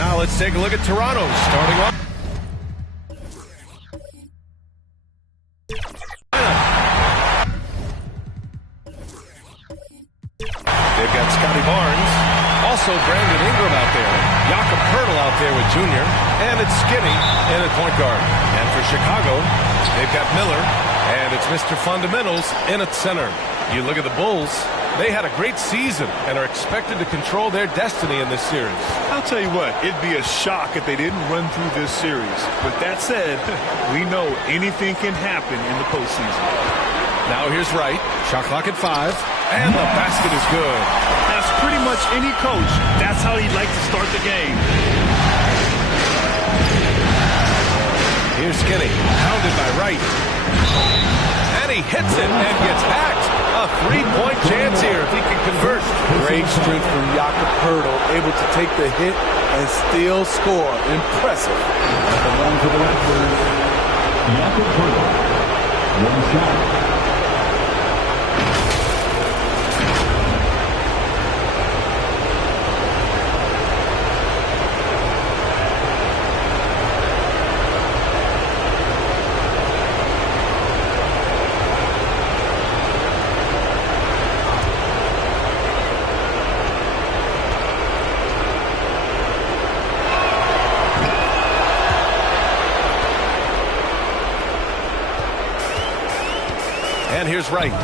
Now let's take a look at Toronto starting off. They've got Scotty Barnes, also Brandon Ingram out there, Jakob Poeltl out there with Junior, and it's Skinny in at point guard. And for Chicago, they've got Miller, and it's Mr. Fundamentals in at center. You look at the Bulls, they had a great season and are expected to control their destiny in this series. I'll tell you what, it'd be a shock if they didn't run through this series. With that said, we know anything can happen in the postseason. Now here's Wright, shot clock at 5, and the basket is good. That's pretty much any coach. That's how he'd like to start the game. Here's Skinny, pounded by Wright. And he hits it and gets hacked. A three-point chance here if he can convert. Great strength from Jakob Poeltl, able to take the hit and still score. Impressive. Along to the left is Jakob Poeltl. One shot. And here's Wright.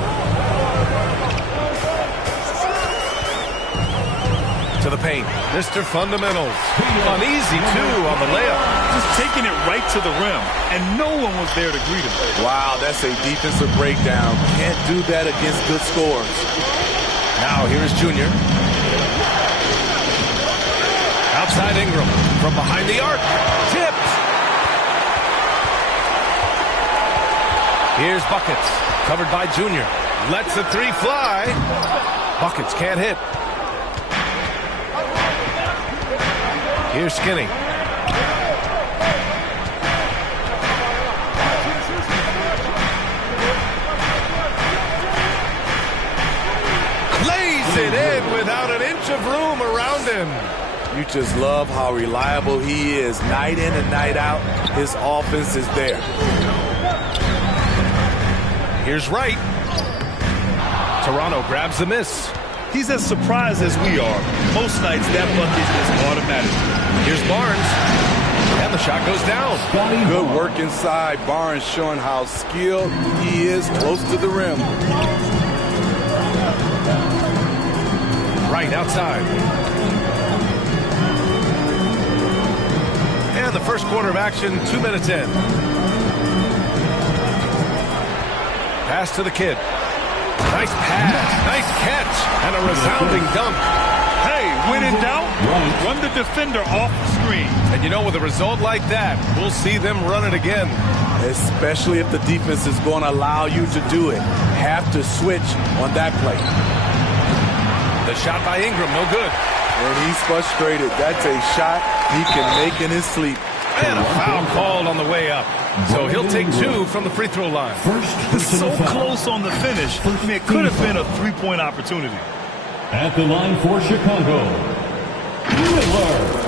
To the paint. Mr. Fundamentals. An easy two on the layup. Just taking it right to the rim, and no one was there to greet him. Wow, that's a defensive breakdown. Can't do that against good scores. Now here is Junior. Outside Ingram. From behind the arc. Tipped. Here's Buckets. Covered by Junior. Lets the three fly. Buckets can't hit. Here's Skinny. Lays it in without an inch of room around him. You just love how reliable he is. Night in and night out, his offense is there. Here's Wright. Toronto grabs the miss. He's as surprised as we are. Most nights, that bucket is automatic. Here's Barnes. And the shot goes down. Good work inside. Barnes showing how skilled he is close to the rim. Right outside. And the first quarter of action, 2 minutes in. Pass to the kid. Nice pass, nice catch, and a resounding dunk. Hey, when in doubt, run the defender off the screen. And you know, with a result like that, we'll see them run it again. Especially if the defense is going to allow you to do it. Have to switch on that play. The shot by Ingram, no good. And he's frustrated. That's a shot he can make in his sleep. And a foul called on the way up. So he'll take 2 from the free throw line. So close on the finish. I mean, it could have been a three-point opportunity. At the line for Chicago, Miller.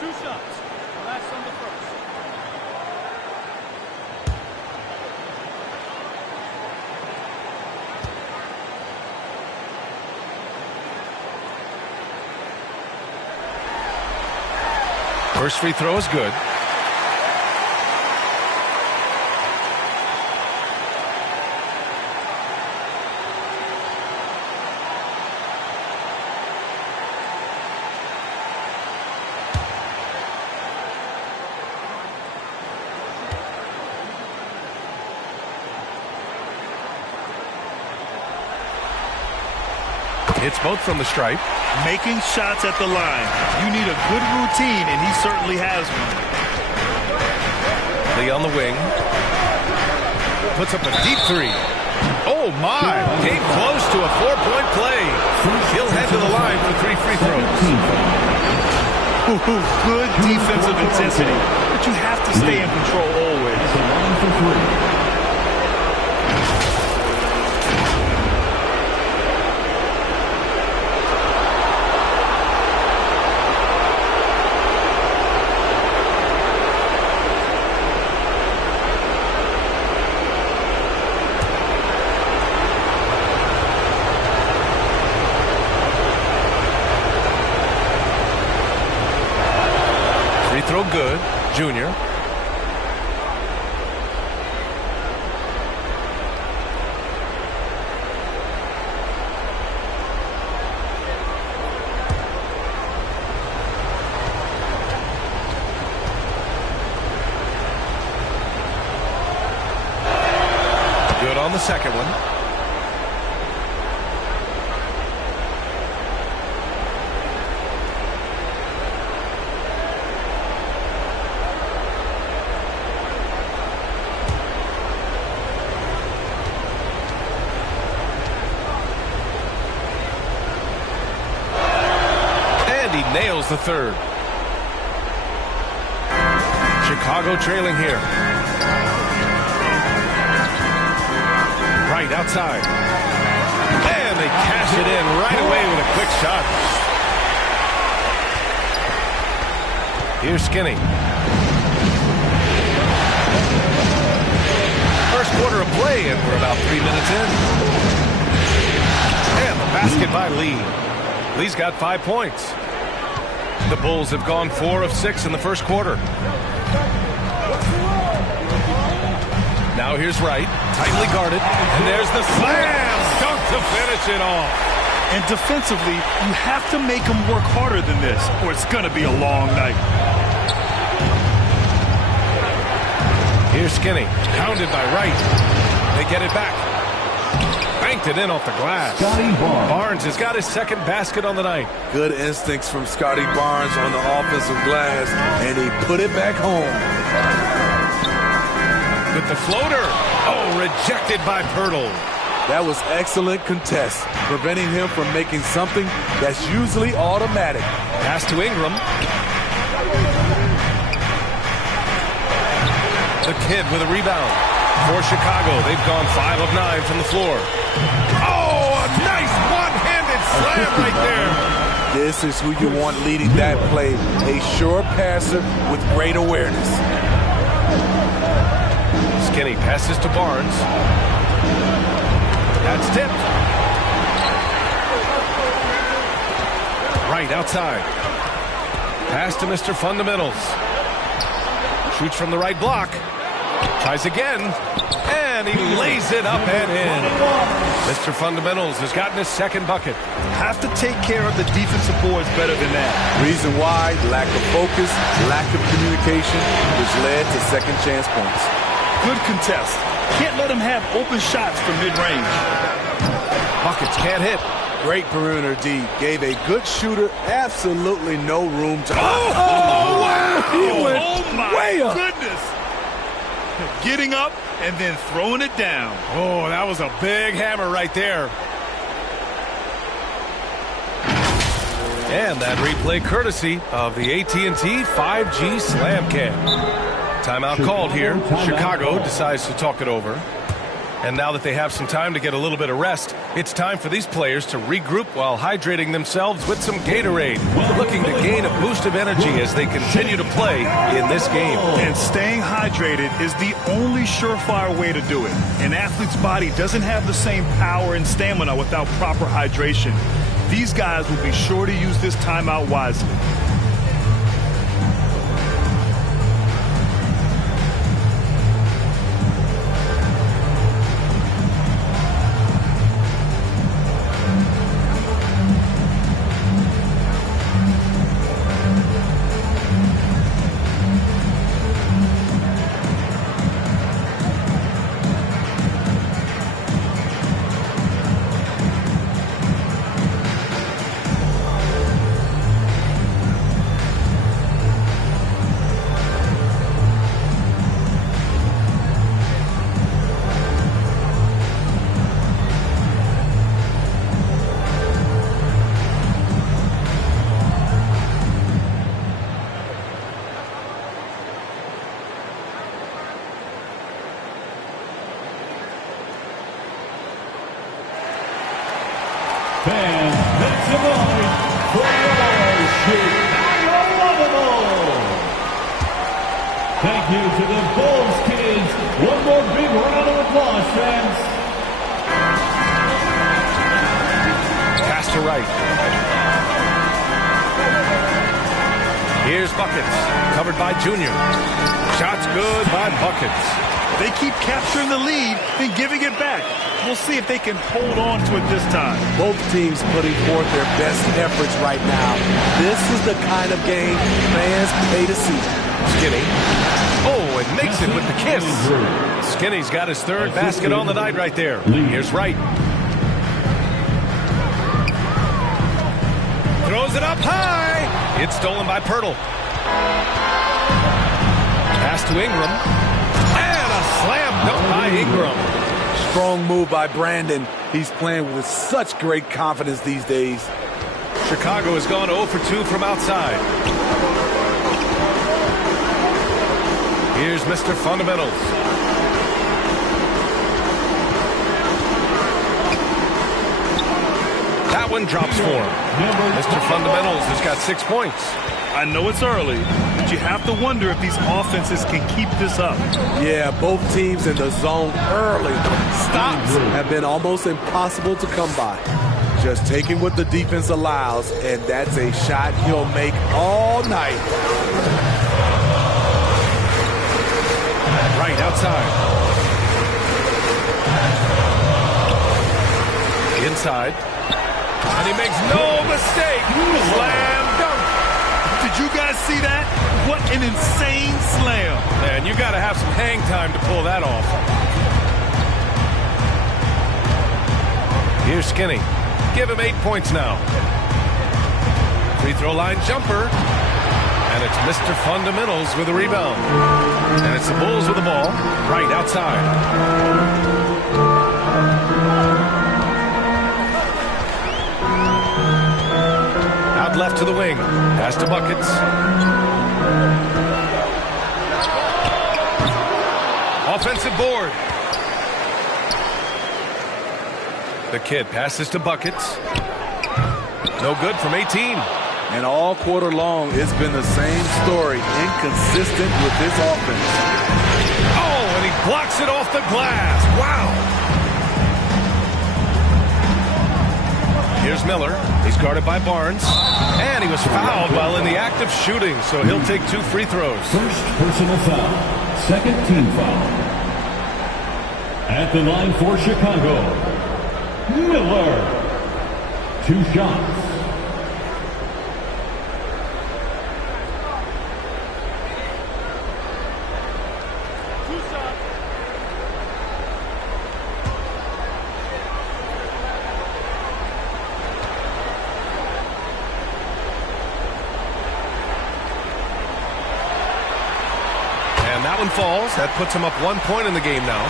Two shots. Last on the first. First free throw is good. Hits both from the stripe. Making shots at the line. You need a good routine, and he certainly has one. Lee on the wing. Puts up a deep three. Oh, my. Came close to a 4-point play. He'll head to the line for 3 free throws. Good defensive intensity, but you have to stay in control always. That's a line for 3. Free throw good. Junior. Good on the second one. Nails the third. Chicago trailing here. Right outside. And they cash it in right away with a quick shot. Here's Skinny. First quarter of play, and we're about 3 minutes in. And the basket by Lee. Lee's got 5 points. The Bulls have gone 4 of 6 in the first quarter. Now here's Wright, tightly guarded, and there's the slam dunk to finish it off. And defensively, you have to make them work harder than this, or it's going to be a long night. Here's Skinny, pounded by Wright. They get it back. Banked it in off the glass. Barnes has got his second basket on the night. Good instincts from Scotty Barnes on the offensive glass, and he put it back home. With the floater. Oh, rejected by Pirtle. That was excellent contest, preventing him from making something that's usually automatic. Pass to Ingram. The kid with a rebound. For Chicago, they've gone 5 of 9 from the floor. Oh, a nice one-handed slam right there. This is who you want leading that play. A sure passer with great awareness. Skinny passes to Barnes. That's tipped. Right outside. Pass to Mr. Fundamentals. Shoots from the right block. Tries again, and he lays it up and in. Mr. Fundamentals has gotten his second bucket. Have to take care of the defensive boards better than that. Reason why, lack of focus, lack of communication, which led to second chance points. Good contest. Can't let him have open shots from mid-range. Buckets can't hit. Great perimeter D. Gave a good shooter absolutely no room to... Oh, wow! He went Oh, my way up. goodness! Getting up and then throwing it down. Oh, that was a big hammer right there. And that replay courtesy of the AT&T 5G Slam Cam. Timeout called here. Chicago decides to talk it over. And now that they have some time to get a little bit of rest, it's time for these players to regroup while hydrating themselves with some Gatorade, looking to gain a boost of energy as they continue to play in this game. And staying hydrated is the only surefire way to do it. An athlete's body doesn't have the same power and stamina without proper hydration. These guys will be sure to use this timeout wisely. Fans, make some noise for your Chicago Bulls. Thank you to the Bulls kids. One more big round of applause, fans. Pass to right. Here's Buckets, covered by Junior. Shots good by Buckets. They keep capturing the lead, then giving it back. We'll see if they can hold on to it this time. Both teams putting forth their best efforts right now. This is the kind of game fans pay to see. Skinny. Oh, and makes it with the kiss. Skinny's got his third basket on the night right there. Here's Wright. Throws it up high. It's stolen by Pirtle. Pass to Ingram. And a slam dunk by Ingram. Strong move by Brandon. He's playing with such great confidence these days. Chicago has gone 0 for 2 from outside. Here's Mr. Fundamentals. That one drops for him. Mr. Fundamentals has got 6 points. I know it's early, but you have to wonder if these offenses can keep this up. Yeah, both teams in the zone early. Stops have been almost impossible to come by. Just taking what the defense allows, and that's a shot he'll make all night. Right outside. Inside. And he makes no mistake. Slam dunk. Did you guys see that? What an insane slam. Man, you got to have some hang time to pull that off. Here's Skinny. Give him 8 points now. Free throw line jumper. And it's Mr. Fundamentals with a rebound. And it's the Bulls with the ball right outside. Out left to the wing. Pass to Buckets. Offensive board. The kid passes to Buckets. No good from 18. And all quarter long, it's been the same story. Inconsistent with this offense. Oh, and he blocks it off the glass. Wow. Here's Miller. He's guarded by Barnes. And he was fouled while in the act of shooting, so he'll take 2 free throws. First personal foul. Second team foul. At the line for Chicago, Miller. 2 shots. That one falls. That puts him up 1 point in the game now.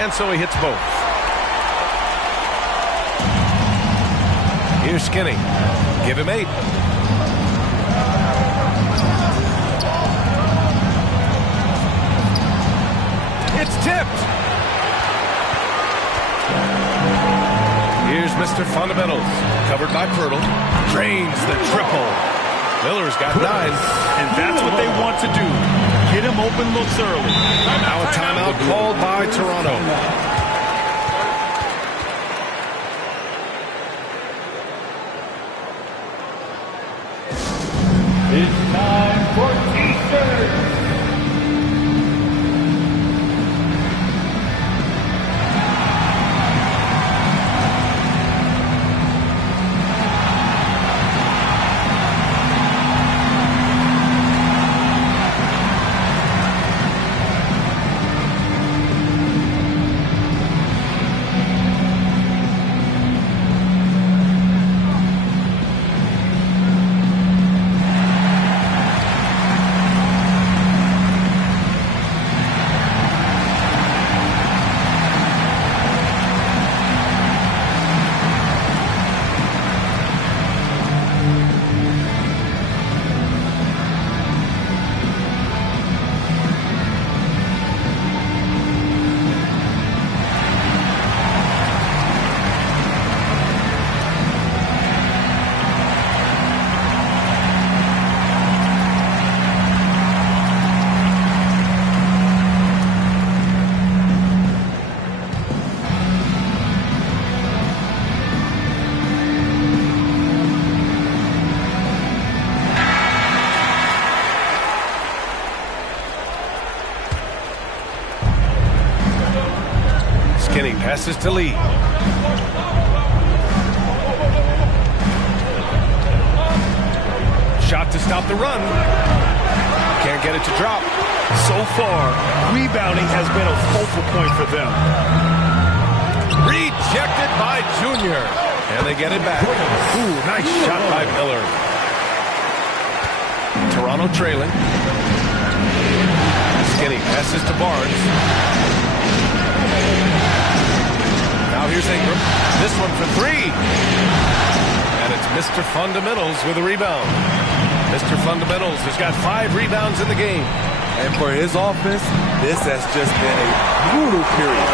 And so he hits both. Here's Skinny. Give him 8. It's tipped. Here's Mr. Fundamentals. Covered by Pirtle. Drains the triple. Miller's got 9. And that's what they want to do. Get him open looks early. Now a timeout called by Toronto. It's time for T-shirts. Passes to Lee. Shot to stop the run. Can't get it to drop. So far, rebounding has been a focal point for them. Rejected by Junior. And they get it back. Ooh, nice shot by Miller. Toronto trailing. Skinny passes to Barnes. Now here's Ingram. This one for three. And it's Mr. Fundamentals with a rebound. Mr. Fundamentals has got 5 rebounds in the game. And for his offense, this has just been a brutal period.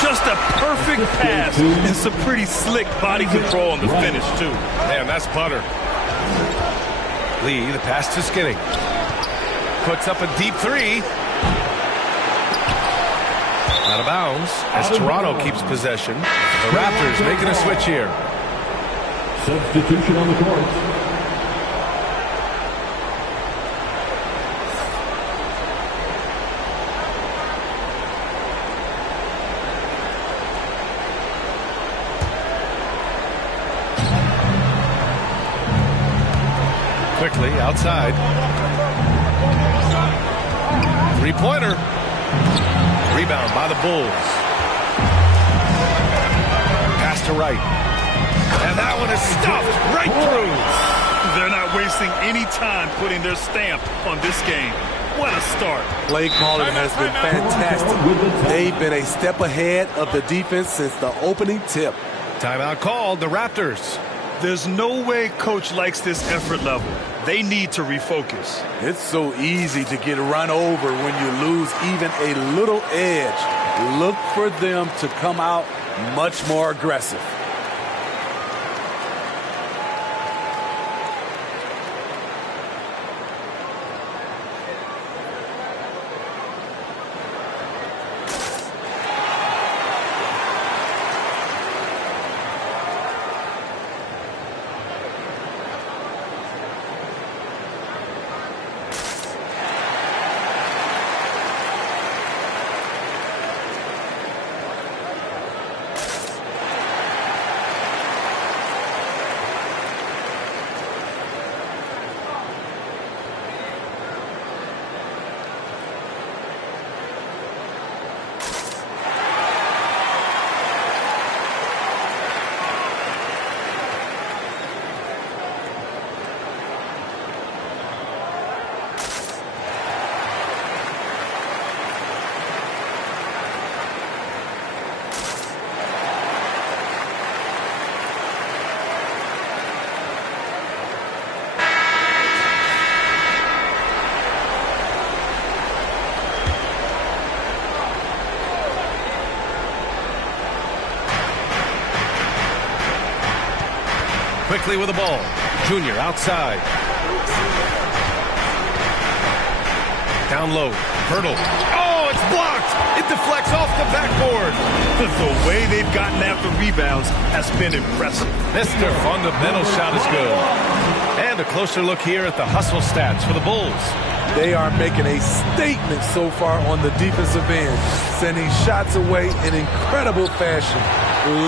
Just a perfect pass and some pretty slick body control on the finish, too. Man, that's butter. Lee, the pass to Skinny. Puts up a deep 3. Out of bounds as Toronto keeps possession. The Raptors making a switch here. Substitution on the court. Quickly outside. Three-pointer. Rebound by the Bulls. Pass to Wright. And that one is stuffed right through. They're not wasting any time putting their stamp on this game. What a start. Play calling has been fantastic. They've been a step ahead of the defense since the opening tip. Timeout called, the Raptors. There's no way coach likes this effort level. They need to refocus. It's so easy to get run over when you lose even a little edge. Look for them to come out much more aggressive. Quickly with the ball. Junior outside. Down low. Hurdle. Oh, it's blocked. It deflects off the backboard. The way they've gotten after rebounds has been impressive. Mr. Fundamental shot is good. And a closer look here at the hustle stats for the Bulls. They are making a statement so far on the defensive end, sending shots away in incredible fashion.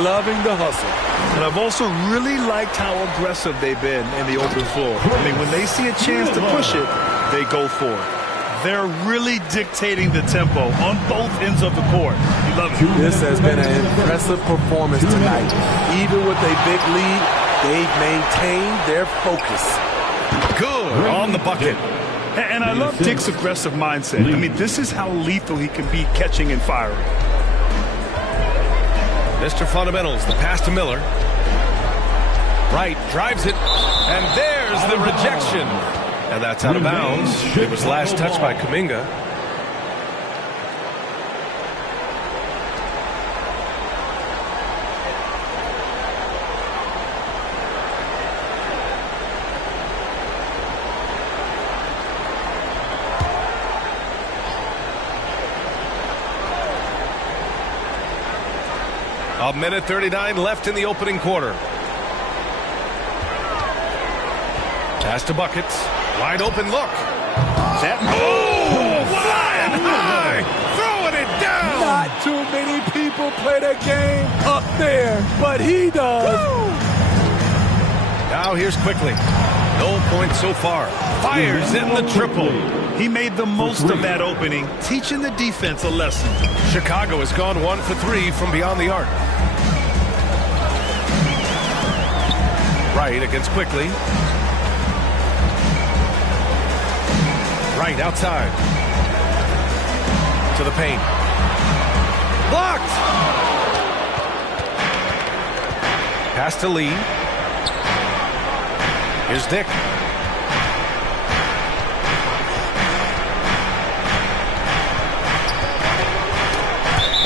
Loving the hustle. And I've also really liked how aggressive they've been in the open floor. I mean, when they see a chance to push it, they go for it. They're really dictating the tempo on both ends of the court. You love it. This has been an impressive performance tonight. Even with a big lead, they've maintained their focus. Good on the bucket. And I love Dick's aggressive mindset. I mean, this is how lethal he can be catching and firing. Mr. Fundamentals, the pass to Miller. Wright drives it, and there's the rejection. And that's out of bounds. It was last touched by Kuminga. A minute 39 left in the opening quarter. Pass to Buckets. Wide open look. Flying high. Throwing it down. Not too many people play the game up there, but he does. Woo! Now here's Quickly. No points so far. Fires in the triple. He made the most of that opening, teaching the defense a lesson. Chicago has gone 1 for 3 from beyond the arc. Right against Quickly. Right outside. To the paint. Blocked! Pass to Lee. Here's Dick.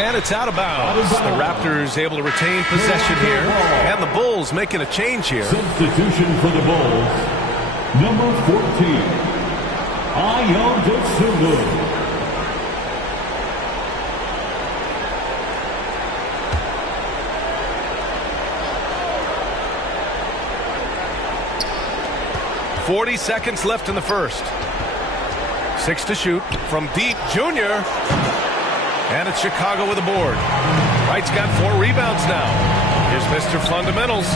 And it's out of bounds. The Raptors able to retain possession here. And the Bulls making a change here. Substitution for the Bulls. Number 14. Ayo Dosunmu. .40 seconds left in the first. 6 to shoot from deep. Junior. And it's Chicago with a board. Wright's got 4 rebounds now. Here's Mr. Fundamentals.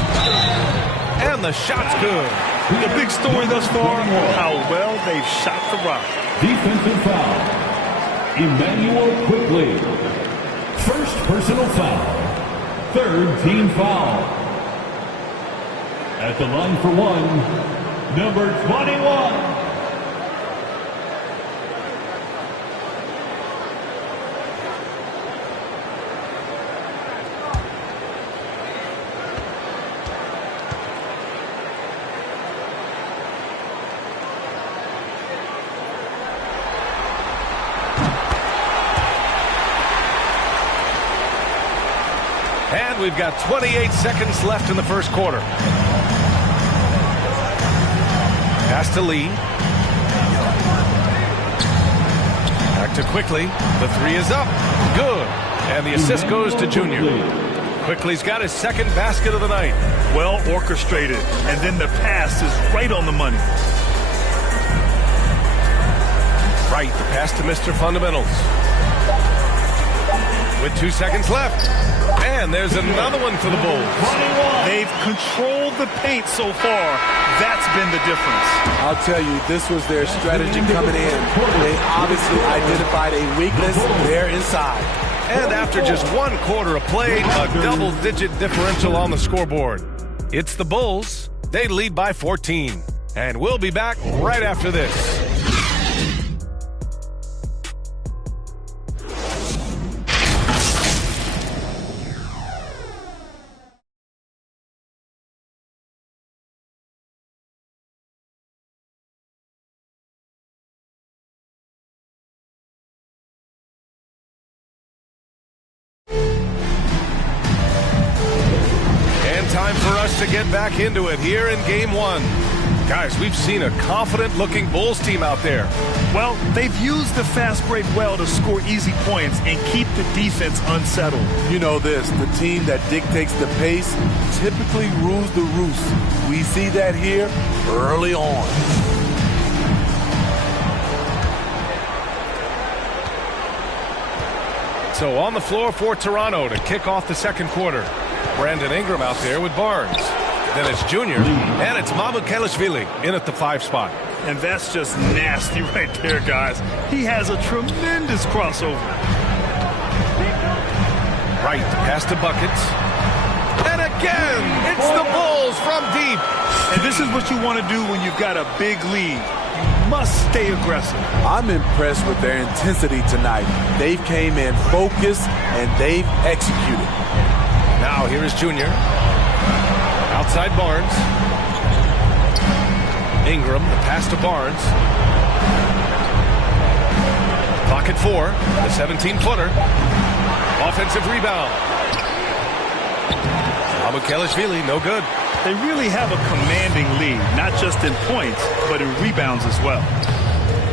And the shot's good. The big story thus far, how well they've shot the rock. Defensive foul. Emmanuel Quickly. First personal foul. Third team foul. At the line for one, number 21. And we've got 28 seconds left in the first quarter. Pass to Lee. Back to Quickly. The 3 is up. Good. And the assist goes to Junior. Quickly's got his second basket of the night. Well orchestrated. And then the pass is right on the money. Right. The pass to Mr. Fundamentals. With 2 seconds left. And there's another one for the Bulls. They've controlled the paint so far. That's been the difference. I'll tell you, this was their strategy coming in. They obviously identified a weakness there inside. And after just 1 quarter of play, a double-digit differential on the scoreboard. It's the Bulls. They lead by 14. And we'll be back right after this. Time for us to get back into it here in Game 1. Guys, we've seen a confident-looking Bulls team out there. Well, they've used the fast break well to score easy points and keep the defense unsettled. You know this, the team that dictates the pace typically rules the roost. We see that here early on. So on the floor for Toronto to kick off the second quarter. Brandon Ingram out there with Barnes. Then it's Junior, and it's Mamukelashvili in at the 5 spot. And that's just nasty right there, guys. He has a tremendous crossover. Right, pass to Buckets. And again, it's the Bulls from deep. And this is what you want to do when you've got a big lead. You must stay aggressive. I'm impressed with their intensity tonight. They've came in focused, and they've executed. Now here is Junior. Outside Barnes. Ingram, the pass to Barnes. Clock at 4. The 17-footer. Offensive rebound. Mamukelashvili, no good. They really have a commanding lead, not just in points, but in rebounds as well.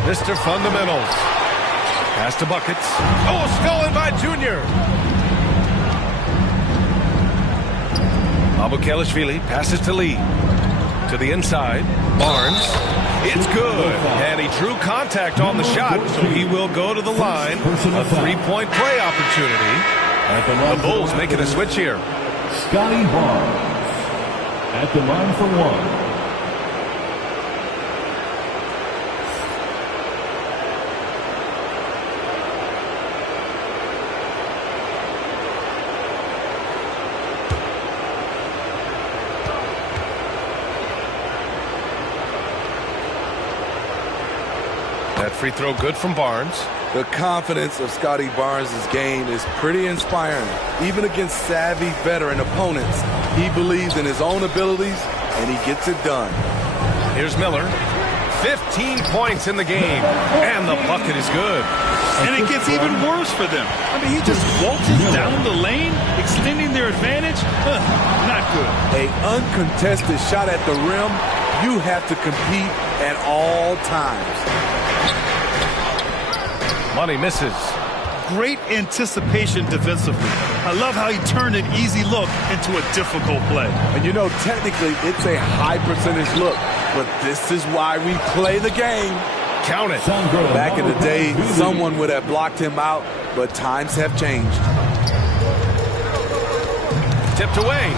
Mr. Fundamentals. Pass to Buckets. Oh, stolen by Junior. Mamukelashvili passes to Lee. To the inside. Barnes. It's good. And he drew contact on the shot, so he will go to the line. A three-point play opportunity. The Bulls making a switch here. Scotty Barnes at the line for one. That free throw good from Barnes. The confidence of Scotty Barnes' game is pretty inspiring. Even against savvy veteran opponents, he believes in his own abilities, and he gets it done. Here's Miller. 15 points in the game, and the bucket is good. And it gets even worse for them. I mean, he just waltzes down the lane, extending their advantage. Not good. An uncontested shot at the rim, you have to compete at all times. Money misses. Great anticipation defensively. I love how he turned an easy look into a difficult play. And you know, technically, it's a high percentage look, but this is why we play the game. Count it. Back in the day, someone would have blocked him out, but times have changed. Tipped away.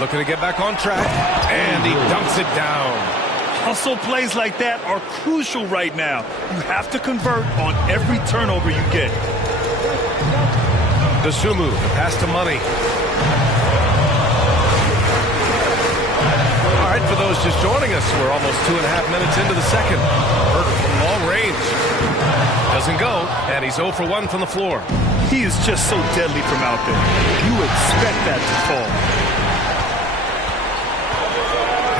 Looking to get back on track, and he dunks it down. Hustle plays like that are crucial right now. You have to convert on every turnover you get. Dosunmu, pass to Money. All right, for those just joining us, we're almost 2.5 minutes into the second. Herter from long range. Doesn't go, and he's 0 for 1 from the floor. He is just so deadly from out there. You expect that to fall.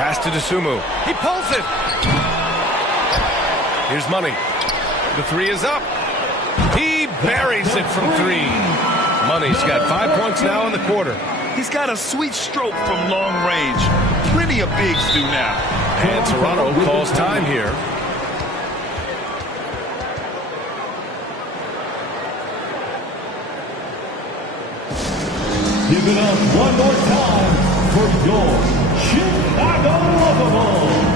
Pass to Dosunmu. He pulls it. Here's Money. The three is up. He buries it from three. Money's got 5 points now in the quarter. He's got a sweet stroke from long range. Plenty of bigs do now. And Toronto calls time here. Give it up one more time for your Chicago Lovables.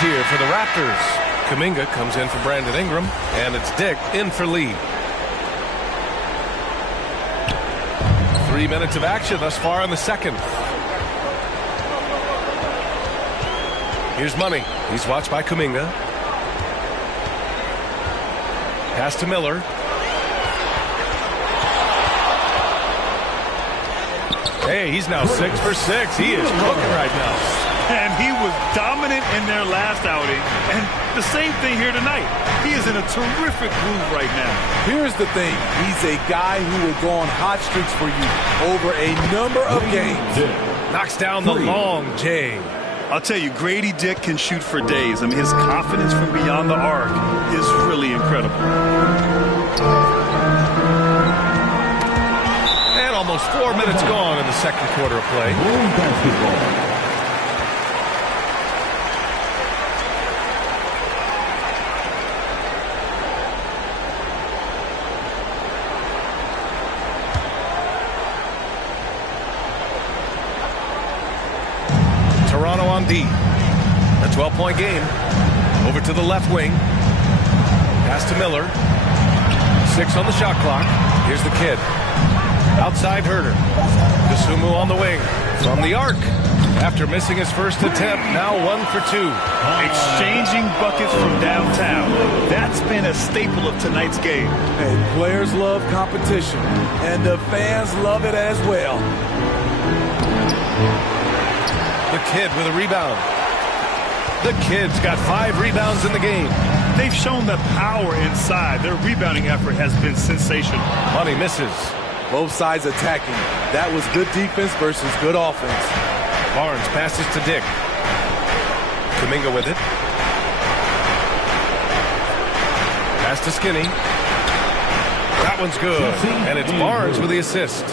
Here for the Raptors. Kuminga comes in for Brandon Ingram, and it's Dick in for Lee. 3 minutes of action thus far in the second. Here's Money. He's watched by Kuminga. Pass to Miller. Hey, he's now 6 for 6. He is cooking right now. And he was dominant in their last outing. And the same thing here tonight. He is in a terrific groove right now. Here's the thing. He's a guy who will go on hot streaks for you over a number of games. Knocks down the long J. I'll tell you, Grady Dick can shoot for days. I mean, his confidence from beyond the arc is really incredible. And almost 4 minutes gone in the second quarter of play. Basketball. Toronto on D. A 12-point game. Over to the left wing. Pass to Miller. 6 on the shot clock. Here's the kid. Outside Herder. Dosunmu on the wing. From the arc. After missing his first attempt, now 1 for 2. Exchanging buckets from downtown. That's been a staple of tonight's game. And players love competition, and the fans love it as well. The kid with a rebound. The kid's got 5 rebounds in the game. They've shown the power inside. Their rebounding effort has been sensational. Money misses. Both sides attacking. That was good defense versus good offense. Barnes passes to Dick. Kuminga with it. Pass to Skinny. That one's good. And it's Barnes with the assist.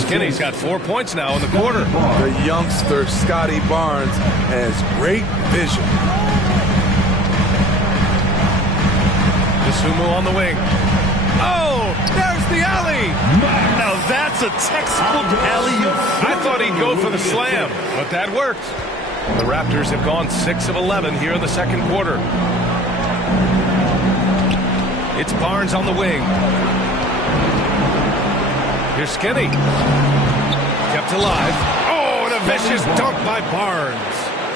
Skinny's got 4 points now in the quarter. The youngster, Scotty Barnes, has great vision. Dosunmu on the wing. Oh, there's the alley. Now that's a textbook alley-oop. I thought he'd go for the slam, but that worked. The Raptors have gone 6 of 11 here in the second quarter. It's Barnes on the wing. Here's Skinny. Kept alive. Oh, and a vicious dunk by Barnes.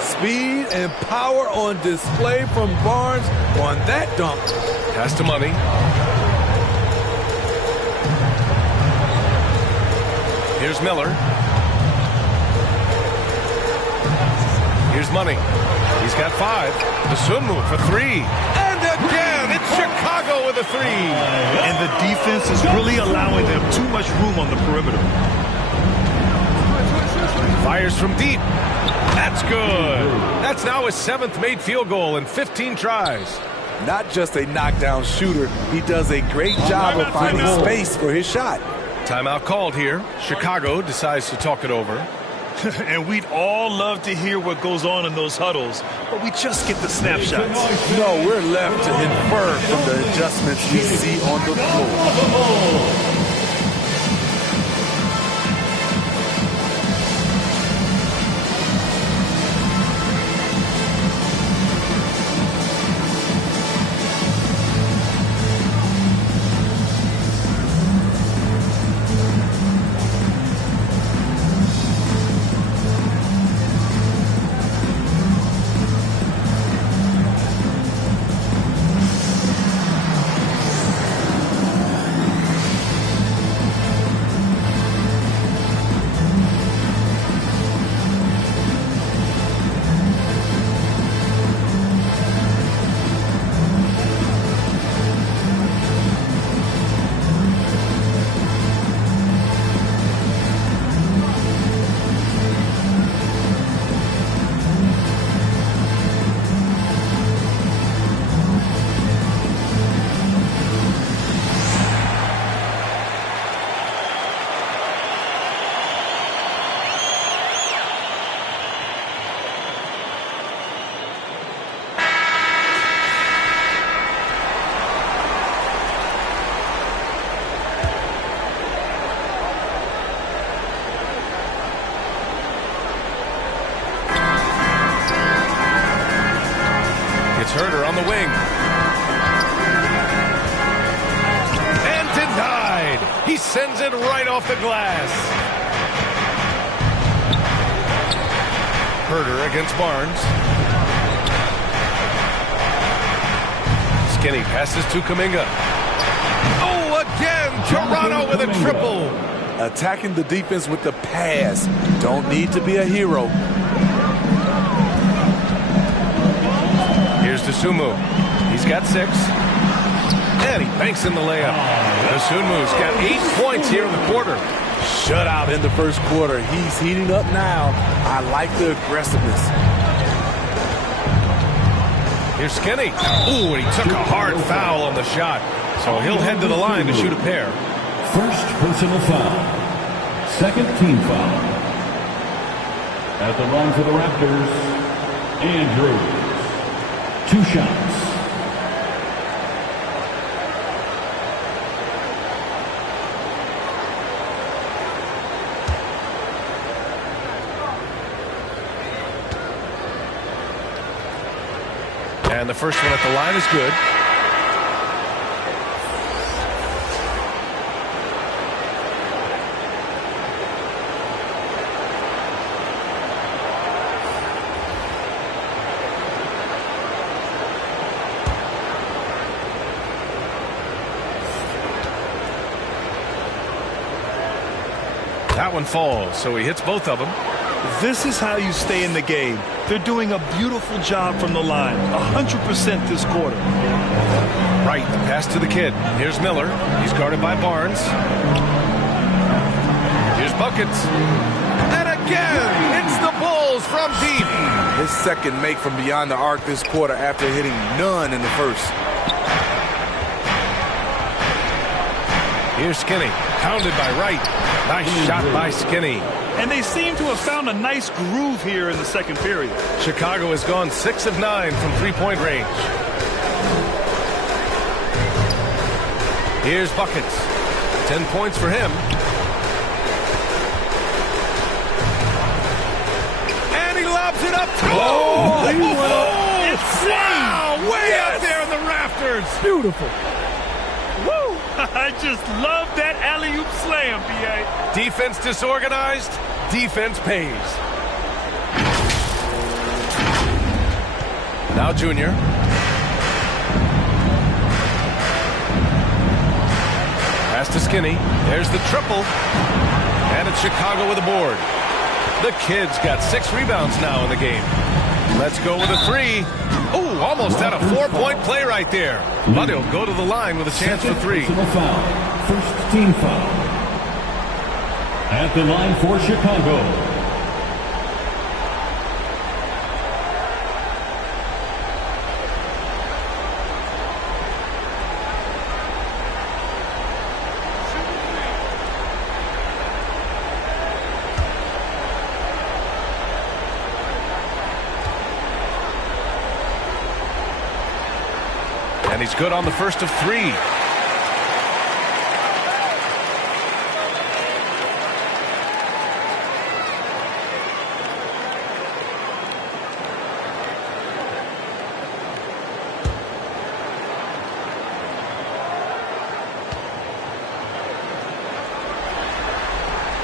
Speed and power on display from Barnes on that dunk. Pass to Money. Here's Miller. Here's Money. He's got 5. Dosunmu for 3. And again, it's Chicago with a 3. And the defense is really allowing them too much room on the perimeter. Fires from deep. That's good. That's now his 7th made field goal in 15 tries. Not just a knockdown shooter, he does a great job of finding space for his shot. Timeout called here. Chicago decides to talk it over. And we'd all love to hear what goes on in those huddles, but we just get the snapshots. No, we're left to infer from the adjustments we see on the floor. Herder on the wing. And denied. He sends it right off the glass. Herder against Barnes. Skinny passes to Kuminga. Oh, again, Toronto with a triple. Attacking the defense with the pass. Don't need to be a hero. Here's Dosunmu. He's got 6. And he banks in the layup. Dosunmu's got 8 points here in the quarter. Shutout in the first quarter. He's heating up now. I like the aggressiveness. Here's Skinny. Ooh, and he took a hard foul on the shot. So he'll head to the line to shoot a pair. First personal foul. Second team foul. At the line for the Raptors, Andrews. 2 shots. And the first one at the line is good. That one falls, so he hits both of them. This is how you stay in the game. They're doing a beautiful job from the line. 100% this quarter. Right, pass to the kid. Here's Miller. He's guarded by Barnes. Here's Buckets. And again, it's the Bulls from deep. His second make from beyond the arc this quarter after hitting none in the first. Here's Skinny, pounded by Wright. Nice shot by Skinny. And they seem to have found a nice groove here in the second period. Chicago has gone 6 of 9 from three-point range. Here's Buckets. 10 points for him. And he lobs it up. Oh, he went up. Insane! Wow, way up there in the rafters. Beautiful. Woo! I just love that alley-oop slam, B.A. Defense disorganized. Defense pays. Now Junior. Pass to Skinny. There's the triple. And it's Chicago with a board. The Kid's got 6 rebounds now in the game. Let's go with a 3. Ooh, almost had a 4-point play right there. But he'll go to the line with a chance for 3. Foul. First team foul. At the line for Chicago. And he's good on the first of 3.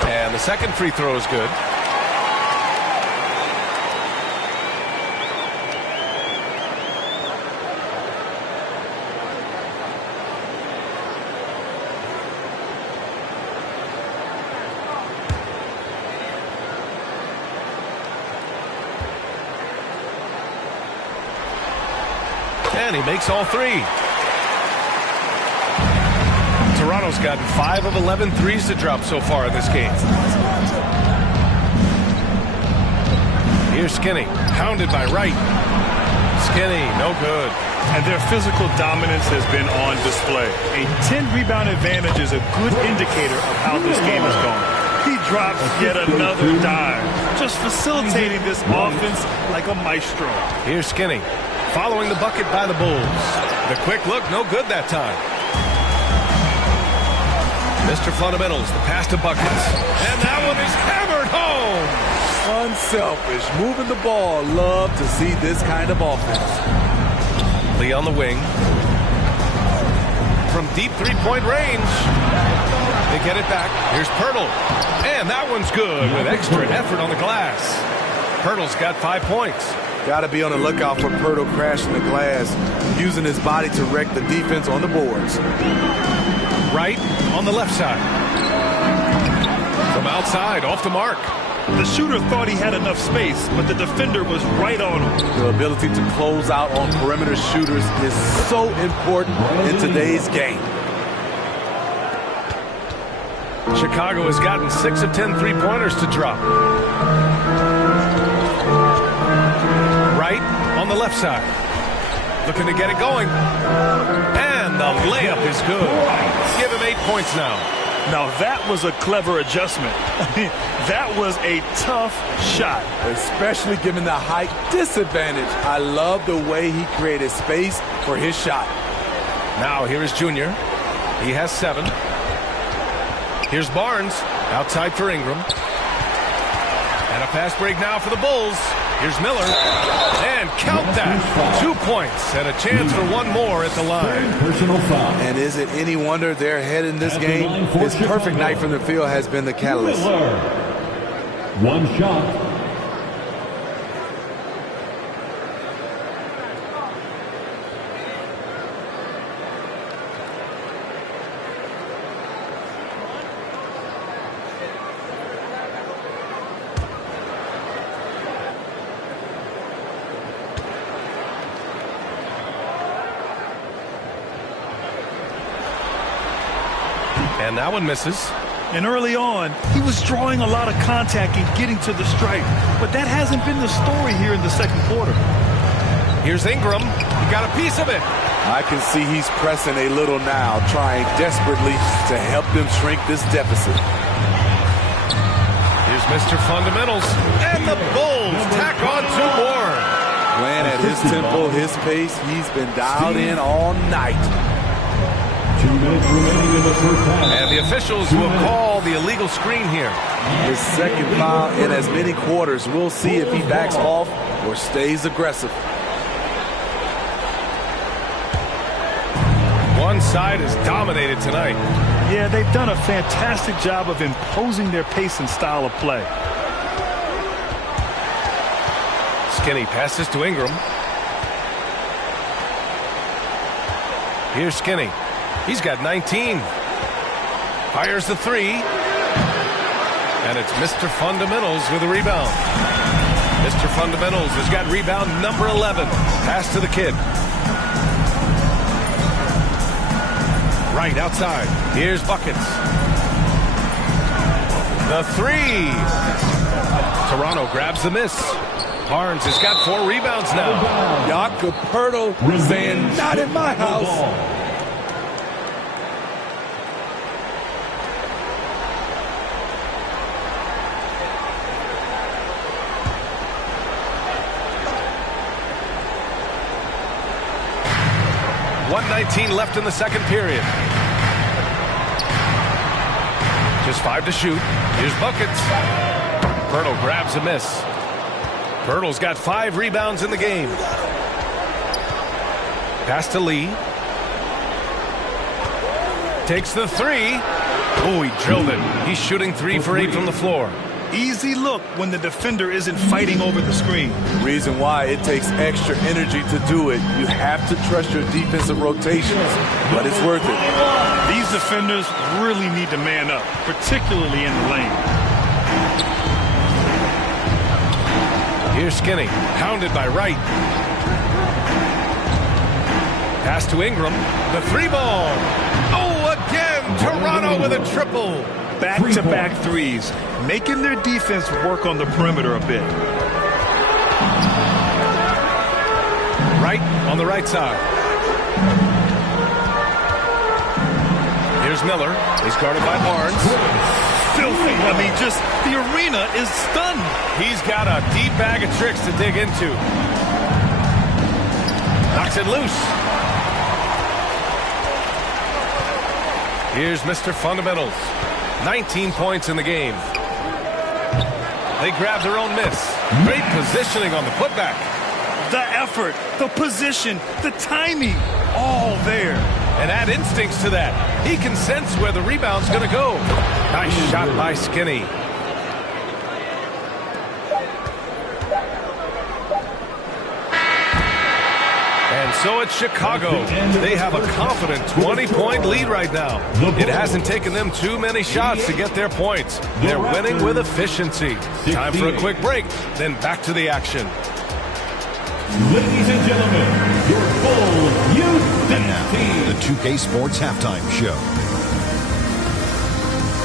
And the second free throw is good. And he makes all 3. Toronto's gotten 5 of 11 threes to drop so far in this game. Here's Skinny, pounded by Wright. Skinny, no good. And their physical dominance has been on display. A 10-rebound advantage is a good indicator of how this game is going. He drops yet another dime, just facilitating this offense like a maestro. Here's Skinny, following the bucket by the Bulls. The quick look, no good that time. Mr. Fundamentals, the pass to Buckets. And that one is hammered home. Unselfish, moving the ball. Love to see this kind of offense. Lee on the wing. From deep three-point range. They get it back. Here's Pirtle. And that one's good with extra effort on the glass. Pirtle's got 5 points. Got to be on the lookout for Pirtle crashing the glass, using his body to wreck the defense on the boards. Right on the left side. From outside, off the mark. The shooter thought he had enough space, but the defender was right on him. The ability to close out on perimeter shooters is so important in today's game. Chicago has gotten 6 of 10 three-pointers to drop. Right on the left side. Looking to get it going. And the layup is good. Give him 8 points now. Now that was a clever adjustment. That was a tough shot. Especially given the height disadvantage. I love the way he created space for his shot. Now here is Junior. He has 7. Here's Barnes. Outside for Ingram. And a fast break now for the Bulls. Here's Miller. And count that. 2 points and a chance for one more at the line. Personal foul. And is it any wonder they're ahead in this game? His perfect night from the field has been the catalyst. Miller. One shot. And that one misses. And early on, he was drawing a lot of contact and getting to the stripe. But that hasn't been the story here in the second quarter. Here's Ingram. He got a piece of it. I can see he's pressing a little now, trying desperately to help them shrink this deficit. Here's Mr. Fundamentals. And the Bulls tack on 2 more. Playing at his tempo, his pace. He's been dialed in all night. 2 minutes remaining in the first half. And the officials will call the illegal screen here. His second foul in as many quarters. We'll see if he backs off or stays aggressive. One side is dominated tonight. Yeah, they've done a fantastic job of imposing their pace and style of play. Skinny passes to Ingram. Here's Skinny. He's got 19. Fires the 3. And it's Mr. Fundamentals with a rebound. Mr. Fundamentals has got rebound number 11. Pass to the kid. Right outside. Here's Buckets. The 3. Toronto grabs the miss. Barnes has got 4 rebounds now. Jakob Poeltl saying, not in my house. .19 left in the second period. Just 5 to shoot. Here's Buckets. Poeltl grabs a miss. Poeltl's got 5 rebounds in the game. Pass to Lee. Takes the 3. Oh, he drilled it. He's shooting 3 for 8 from the floor. Easy look when the defender isn't fighting over the screen. The reason why it takes extra energy to do it. You have to trust your defensive rotations, but it's worth it. These defenders really need to man up, particularly in the lane. Here's Skinny, pounded by Wright. Pass to Ingram, the 3 ball. Oh, again, Toronto with a triple. Back-to-back threes, making their defense work on the perimeter a bit. Right on the right side. Here's Miller. He's guarded by Barnes. Filthy. I mean, just the arena is stunned. He's got a deep bag of tricks to dig into. Knocks it loose. Here's Mr. Fundamentals. 19 points in the game. They grab their own miss. Great positioning on the putback. The effort, the position, the timing, all there. And add instincts to that. He can sense where the rebound's going to go. Nice shot by Skinny. And so it's Chicago. They have a confident 20-point lead right now. It hasn't taken them too many shots to get their points. They're winning with efficiency. Time for a quick break, then back to the action. Ladies and gentlemen, your full youth And now, the 2K Sports Halftime Show.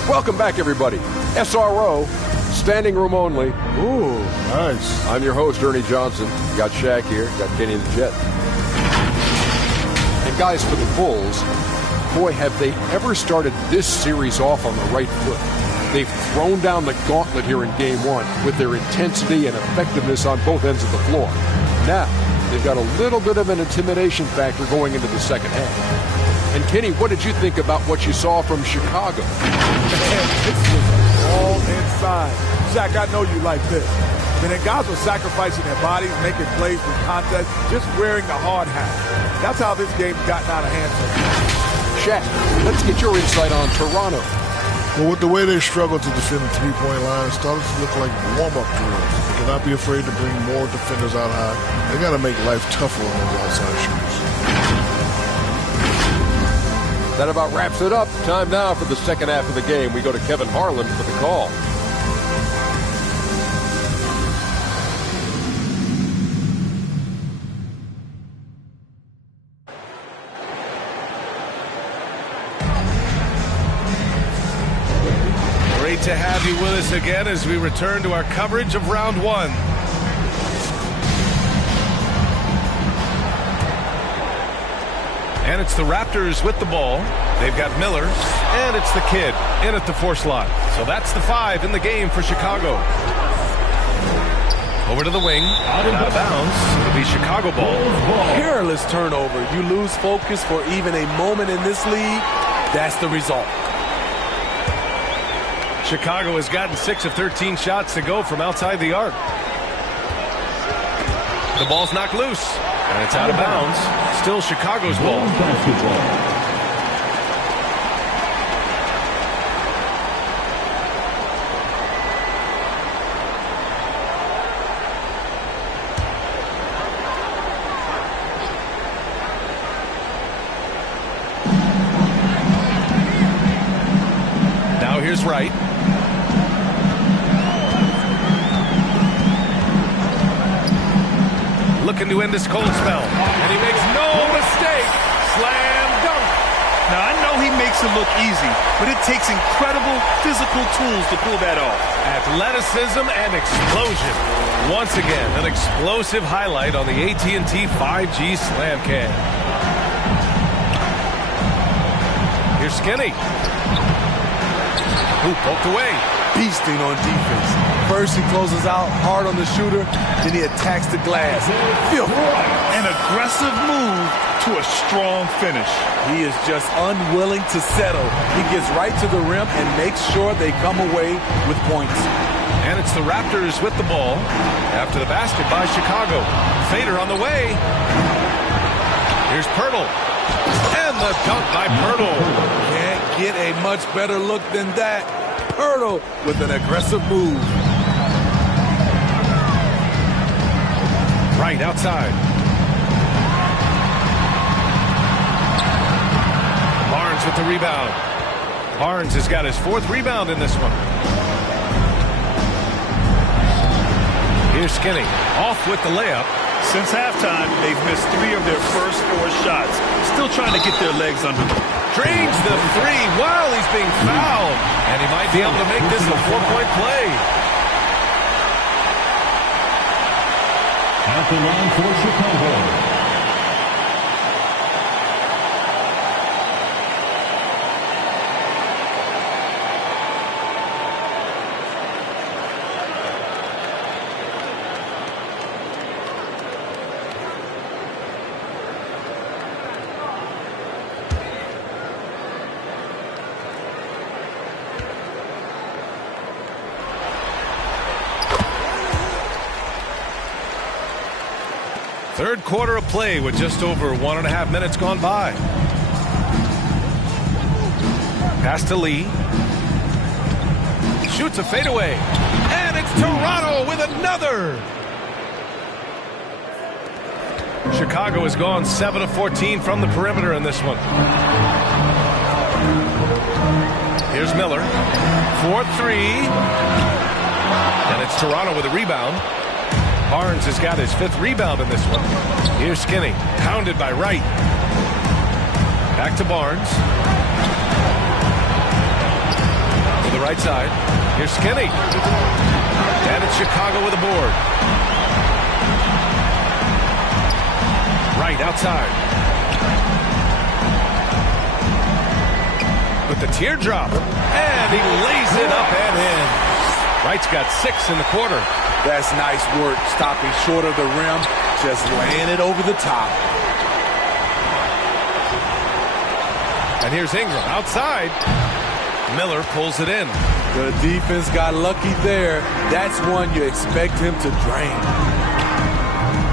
Welcome back, everybody. SRO, standing room only. Ooh, nice. I'm your host, Ernie Johnson. Got Shaq here, got Kenny the Jet. And guys, for the Bulls, boy, have they ever started this series off on the right foot. They've thrown down the gauntlet here in Game 1 with their intensity and effectiveness on both ends of the floor. Now, they've got a little bit of an intimidation factor going into the second half. And Kenny, what did you think about what you saw from Chicago? This was all inside. Shaq, I know you like this. I mean, the guys were sacrificing their bodies, making plays with contact, just wearing the hard hat. That's how this game's gotten out of hand. Shaq, let's get your insight on Toronto. Well, with the way they struggle to defend the three-point line, it started to look like warm-up drills. They cannot be afraid to bring more defenders out high. They got to make life tougher on those outside shooters. That about wraps it up. Time now for the second half of the game. We go to Kevin Harlan for the call. to have you with us again as we return to our coverage of round one. And it's the Raptors with the ball. They've got Miller, and it's the kid in at the 4 slot. So that's the 5 in the game for Chicago. Over to the wing, and out of bounds. It'll be Chicago ball. Careless turnover. You lose focus for even a moment in this league. That's the result. Chicago has gotten 6 of 13 shots to go from outside the arc. The ball's knocked loose, and it's out of bounds. Still Chicago's ball. Now here's Wright. Looking to end this cold spell, and he makes no mistake. Slam dunk. Now, I know he makes it look easy, but it takes incredible physical tools to pull that off. Athleticism and explosion. Once again, an explosive highlight on the AT&T 5G Slam Cam. Here's Skinny. Who poked away. Beasting on defense. First he closes out hard on the shooter, then he attacks the glass. An aggressive move to a strong finish. He is just unwilling to settle. He gets right to the rim and makes sure they come away with points. And it's the Raptors with the ball after the basket by Chicago. Fader on the way. Here's Pirtle. And the dunk by Pirtle. Can't get a much better look than that. Pirtle with an aggressive move. Right outside. Barnes with the rebound. Barnes has got his 4th rebound in this one. Here's Skinny. Off with the layup. Since halftime, they've missed 3 of their first 4 shots. Still trying to get their legs under them. Drains the 3 while he's being fouled. And he might be able to make this a 4-point play. At the line for Chicago. Third quarter of play with just over 1.5 minutes gone by. Pass to Lee. Shoots a fadeaway. And it's Toronto with another. Chicago has gone 7 of 14 from the perimeter in this one. Here's Miller. 4-3. And it's Toronto with a rebound. Barnes has got his 5th rebound in this one. Here's Skinny, pounded by Wright. Back to Barnes. To the right side. Here's Skinny. And it's Chicago with a board. Wright outside. With the teardrop. And he lays it up and in. Wright's got 6 in the quarter. That's nice work, stopping short of the rim, just laying it over the top. And here's Ingram outside. Miller pulls it in. The defense got lucky there. That's one you expect him to drain.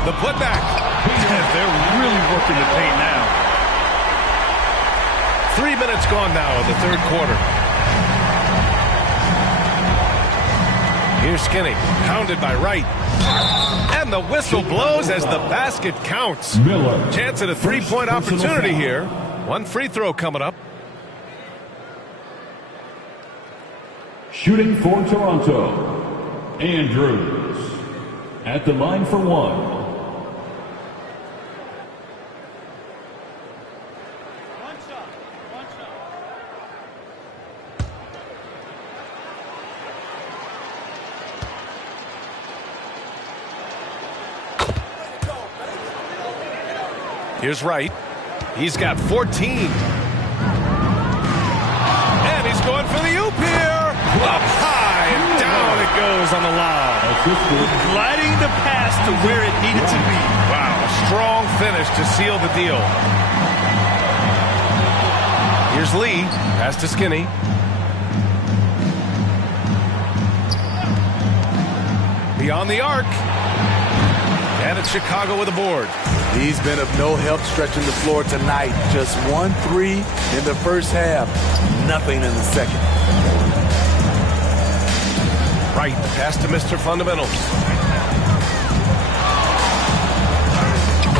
The putback. Yeah, they're really working the paint now. 3 minutes gone now in the third quarter. Here's Skinny, pounded by Wright. And the whistle blows as the basket counts. Miller. Chance at a 3-point opportunity here. 1 free throw coming up. Shooting for Toronto, Andrews. At the line for 1. Here's Wright. He's got 14. And he's going for the oop here. Up high and down it goes on the lob. Gliding the pass to where it needed to be. Wow, a strong finish to seal the deal. Here's Lee. Pass to Skinny. Beyond the arc. And it's Chicago with a board. He's been of no help stretching the floor tonight. Just 1-3 in the first half. Nothing in the second. Right, pass to Mr. Fundamentals.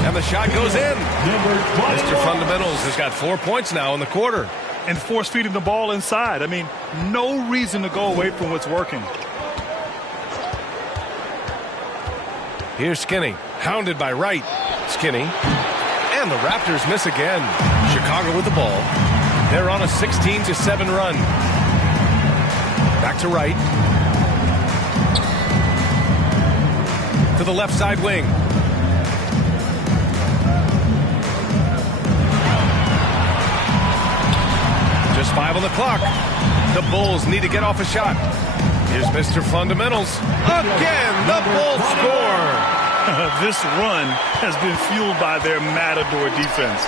And the shot goes in. Mr. Fundamentals has got 4 points now in the quarter. And force feeding the ball inside. I mean, no reason to go away from what's working. Here's Skinny, hounded by Wright. Skinny, and the Raptors miss again. Chicago with the ball. They're on a 16-7 run. Back to Wright. To the left side wing. Just 5 on the clock. The Bulls need to get off a shot. Here's Mr. Fundamentals. Again, the Bulls score. This run has been fueled by their matador defense.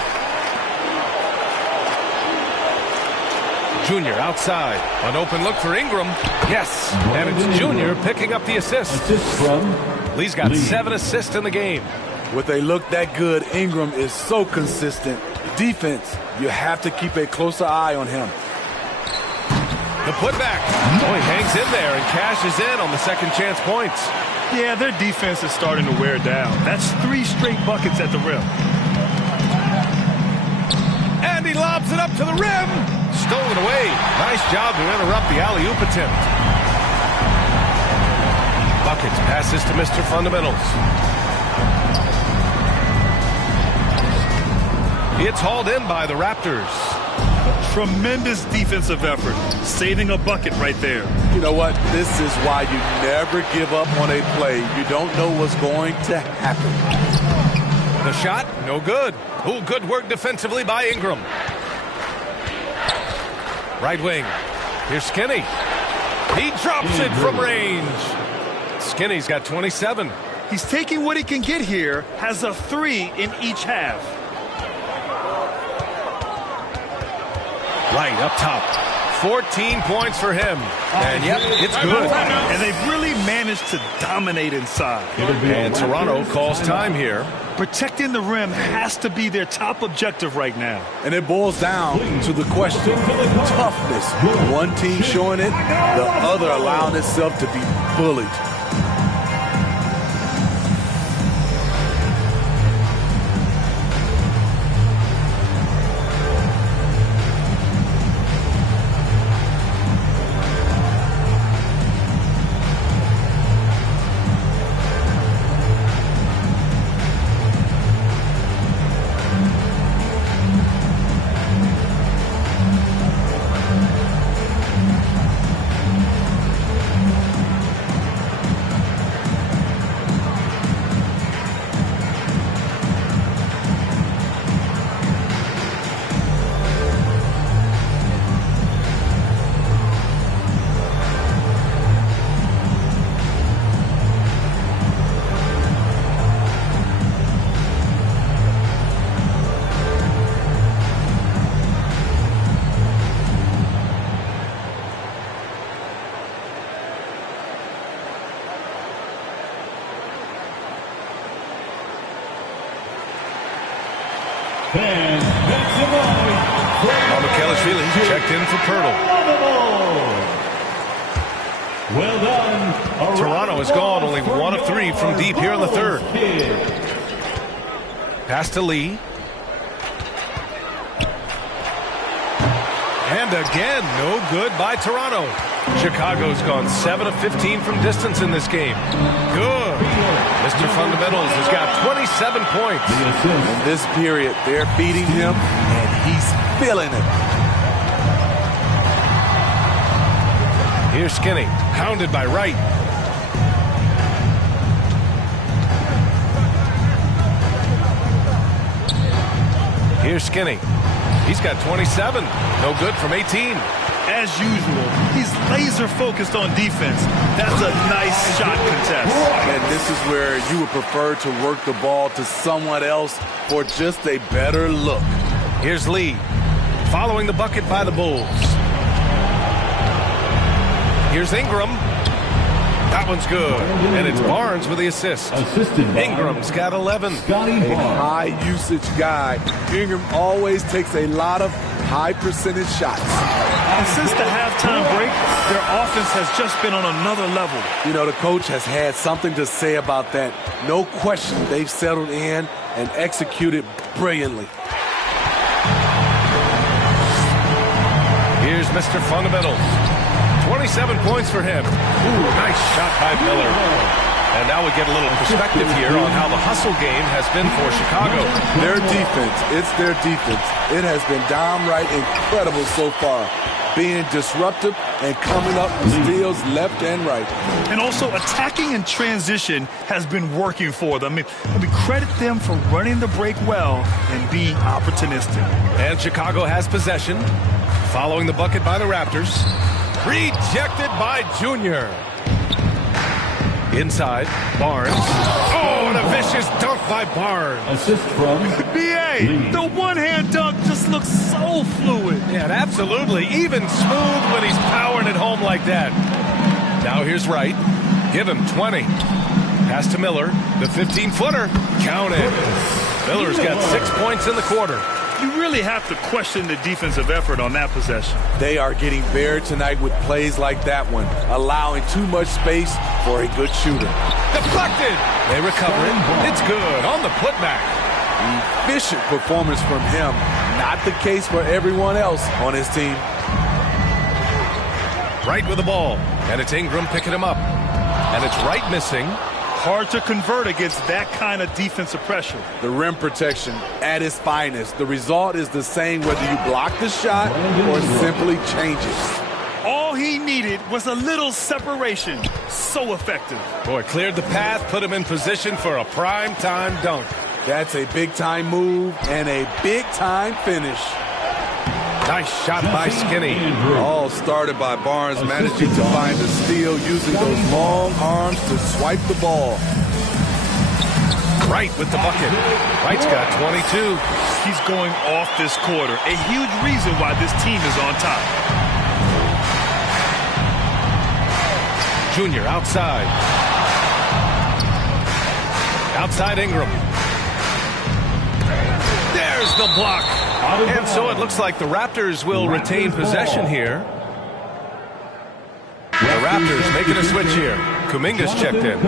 Junior outside. An open look for Ingram. Yes. And it's Junior picking up the assist. Lee's got 7 assists in the game. With a look that good, Ingram is so consistent. Defense, you have to keep a closer eye on him. The putback. Oh, he hangs in there and cashes in on the second chance points. Yeah, their defense is starting to wear down. That's 3 straight buckets at the rim. And he lobs it up to the rim. Stolen away. Nice job to interrupt the alley-oop attempt. Buckets passes to Mr. Fundamentals. It's hauled in by the Raptors. Tremendous defensive effort. Saving a bucket right there. You know what? This is why you never give up on a play. You don't know what's going to happen. The shot, no good. Oh, good work defensively by Ingram. Right wing. Here's Skinny. He drops it from range. Skinny's got 27. He's taking what he can get here. Has a 3 in each half. Right up top. 14 points for him. And yep, it's good. And they've really managed to dominate inside. And Toronto calls time here. Protecting the rim has to be their top objective right now. And it boils down to the question. Toughness. One team showing it, the other allowing itself to be bullied. He's checked in for Pirtle. Well done. Toronto has gone only 1 of 3 from deep here in the third. Pass to Lee. And again, no good by Toronto. Chicago's gone 7 of 15 from distance in this game. Good. Mr. Fundamentals has got 27 points. In this period, they're beating him, and he's feeling it. Here's Skinny, hounded by Wright. Here's Skinny. He's got 27. No good from 18. As usual, he's laser focused on defense. That's a nice shot contest. And this is where you would prefer to work the ball to someone else for just a better look. Here's Lee, following the bucket by the Bulls. Here's Ingram. That one's good. And it's Barnes with the assist. Ingram's got 11. A high-usage guy. Ingram always takes a lot of high-percentage shots. And since the halftime break, their offense has just been on another level. You know, the coach has had something to say about that. No question, they've settled in and executed brilliantly. Here's Mr. Fundamentals. 27 points for him. Ooh, nice shot by Miller. And now we get a little perspective here on how the hustle game has been for Chicago. Their defense, it's their defense. It has been downright incredible so far. Being disruptive and coming up with steals left and right. And also attacking in transition has been working for them. I mean, credit them for running the break well and being opportunistic. And Chicago has possession. Following the bucket by the Raptors. Rejected by Junior. Inside, Barnes. Oh, and a vicious dunk by Barnes. Assist from B.A. The one-hand dunk just looks so fluid. Yeah, absolutely. Even smooth when he's powering it home like that. Now here's Wright. Give him 20. Pass to Miller. The 15-footer. Count it. Miller's got 6 points in the quarter. You really have to question the defensive effort on that possession. They are getting buried tonight with plays like that one, allowing too much space for a good shooter. Deflected. They recover it. It's good on the putback. Efficient performance from him. Not the case for everyone else on his team. Wright with the ball. And it's Ingram picking him up. And it's Wright missing. Hard to convert against that kind of defensive pressure. The rim protection at its finest. The result is the same whether you block the shot or simply change it. All he needed was a little separation. So effective. Boy, cleared the path, put him in position for a prime-time dunk. That's a big-time move and a big-time finish. Nice shot by Skinny. All started by Barnes managing to find the steal using those long arms to swipe the ball. Wright with the bucket. Wright's got 22. He's going off this quarter. A huge reason why this team is on top. Junior outside. Outside Ingram. There's the block. And so it looks like the Raptors will retain possession here. The Raptors making a switch here. Kuminga's checked in.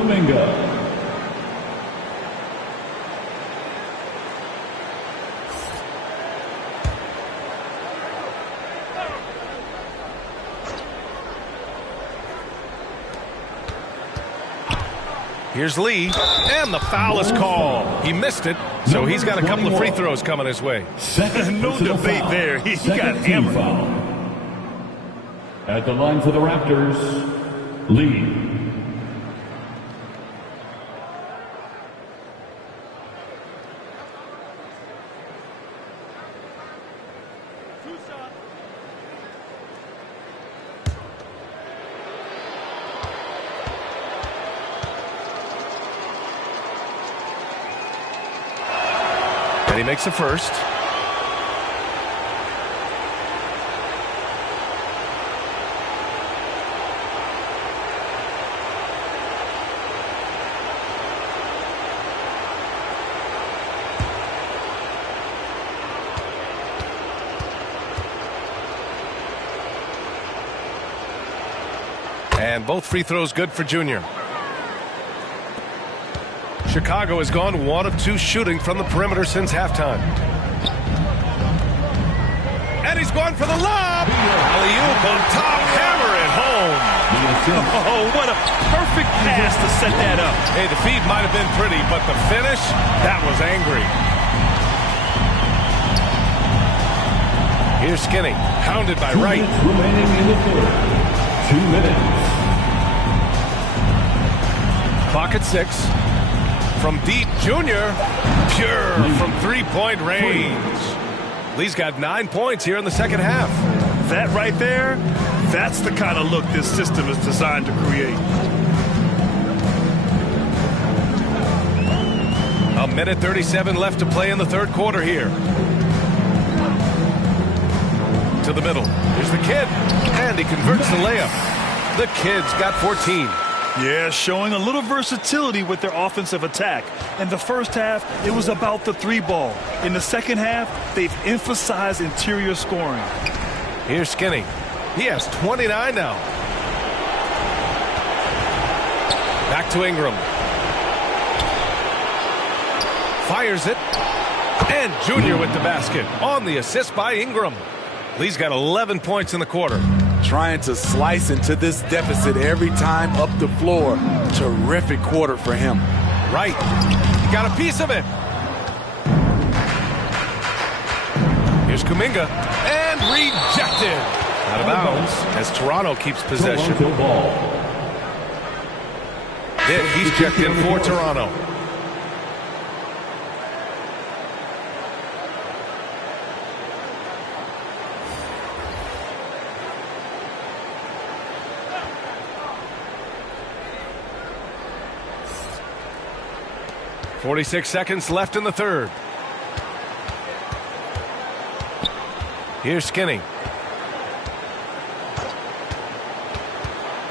Here's Lee, and the foul is called. He missed it, so he's got a couple of free throws coming his way. No debate there. He got hammered. At the line for the Raptors, Lee. And he makes the first. And both free throws good for Junior. Chicago has gone 1 of 2 shooting from the perimeter since halftime. And he's going for the lob. Alley-oop on top, hammer it home. Oh, what a perfect pass to set that up. Hey, the feed might have been pretty, but the finish, that was angry. Here's Skinny, pounded by Wright. Remaining in the third. 2 minutes. Clock at 6. From deep, Junior, pure from three-point range. Lee's got 9 points here in the second half. That right there, that's the kind of look this system is designed to create. A minute 37 left to play in the third quarter here. To the middle. Here's the kid. And he converts the layup. The kid's got 14. Yeah, showing a little versatility with their offensive attack. In the first half, it was about the three ball. In the second half, they've emphasized interior scoring. Here's Skinny. He has 29 now. Back to Ingram. Fires it. And Junior with the basket on the assist by Ingram. Lee's got 11 points in the quarter. Trying to slice into this deficit every time up the floor. Terrific quarter for him. Right. Got a piece of it. Here's Kuminga. And rejected. Out of bounds as Toronto keeps possession. He's checked in for Toronto. .46 seconds left in the third. Here's Skinny.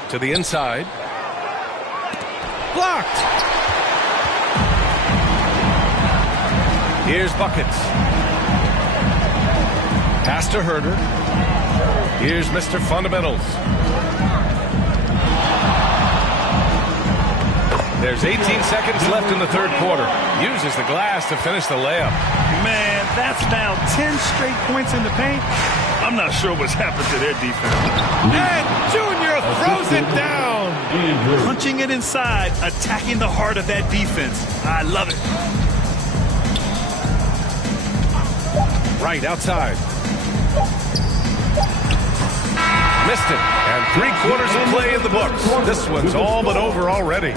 To the inside. Blocked. Here's Buckets. Pass to Herder. Here's Mr. Fundamentals. There's 18 seconds left in the third quarter. Uses the glass to finish the layup. Man, that's now 10 straight points in the paint. I'm not sure what's happened to their defense. And Junior throws it down. Punching it inside, attacking the heart of that defense. I love it. Right outside. Missed it. And 3/4 of play in the books. This one's all but over already.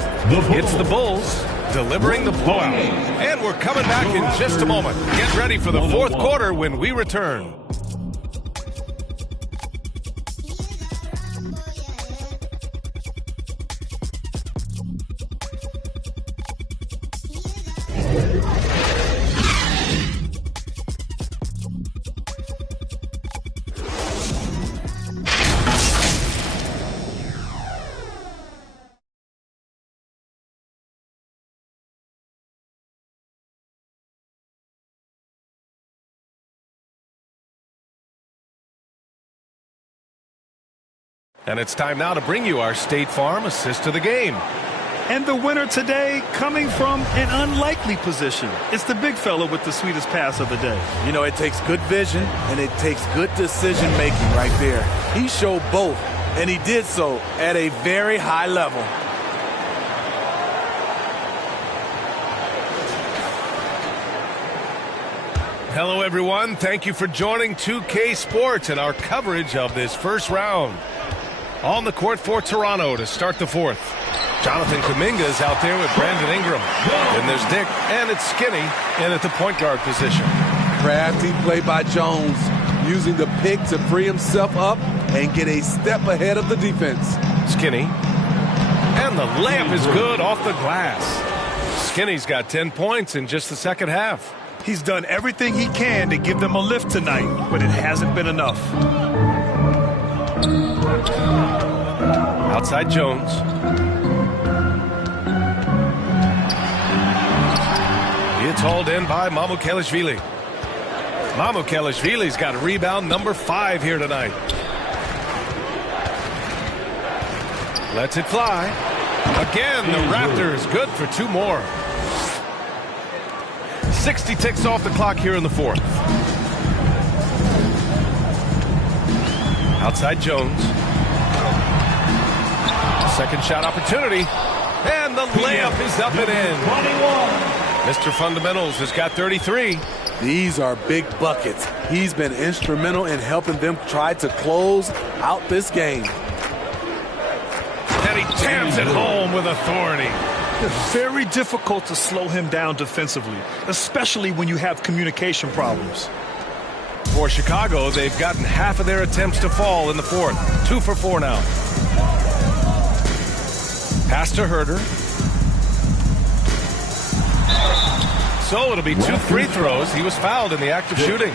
It's the Bulls delivering the blowout. And we're coming back in just a moment. Get ready for the fourth quarter when we return. And it's time now to bring you our State Farm assist to the game. And the winner today coming from an unlikely position. It's the big fella with the sweetest pass of the day. You know, it takes good vision and it takes good decision making right there. He showed both, and he did so at a very high level. Hello, everyone. Thank you for joining 2K Sports and our coverage of this first round. On the court for Toronto to start the fourth. Jonathan Kuminga is out there with Brandon Ingram. Then there's Dick, and it's Skinny in at the point guard position. Crafty play by Jones, using the pick to free himself up and get a step ahead of the defense. Skinny. And the layup is good off the glass. Skinny's got 10 points in just the second half. He's done everything he can to give them a lift tonight, but it hasn't been enough. Outside Jones. It's hauled in by Mamukelashvili. Mamukelashvili's got rebound number 5 here tonight. Lets it fly. Again, the Raptors good for 2 more. 60 ticks off the clock here in the fourth. Outside Jones. Second shot opportunity. And the layup is up and in. Mr. Fundamentals has got 33. These are big buckets. He's been instrumental in helping them try to close out this game. And he jams it home with authority. It's very difficult to slow him down defensively, especially when you have communication problems. For Chicago, they've gotten half of their attempts to fall in the fourth. 2 for 4 now. Pass to Herder. So it'll be 2 free throws. He was fouled in the act of shooting.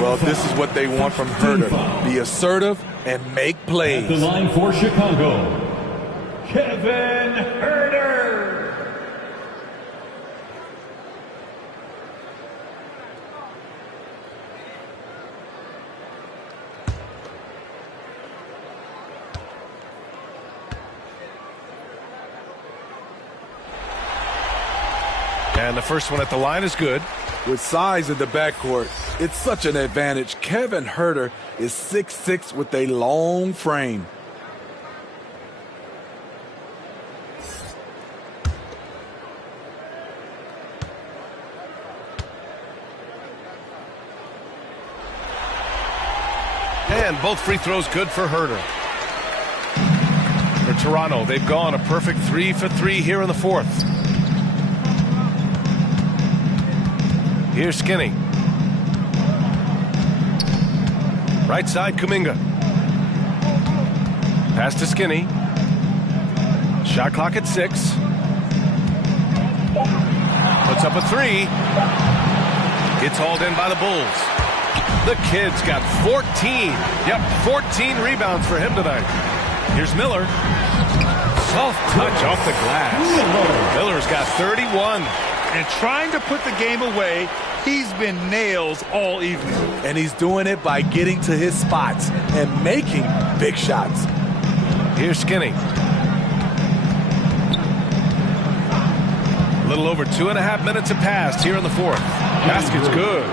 Well, this is what they want from Herder. Be assertive and make plays. At the line for Chicago, Kevin Herder. And the first one at the line is good. With size in the backcourt, it's such an advantage. Kevin Herder is 6'6" with a long frame. And both free throws good for Herder. For Toronto, they've gone a perfect 3 for 3 here in the fourth. Here's Skinny. Right side, Kuminga. Pass to Skinny. Shot clock at 6. Puts up a 3. It's hauled in by the Bulls. The kid's got 14. Yep, 14 rebounds for him tonight. Here's Miller. Soft touch off the glass. Miller's got 31. And trying to put the game away, he's been nails all evening. And he's doing it by getting to his spots and making big shots. Here's Skinny. A little over 2.5 minutes have passed here in the fourth. Basket's good.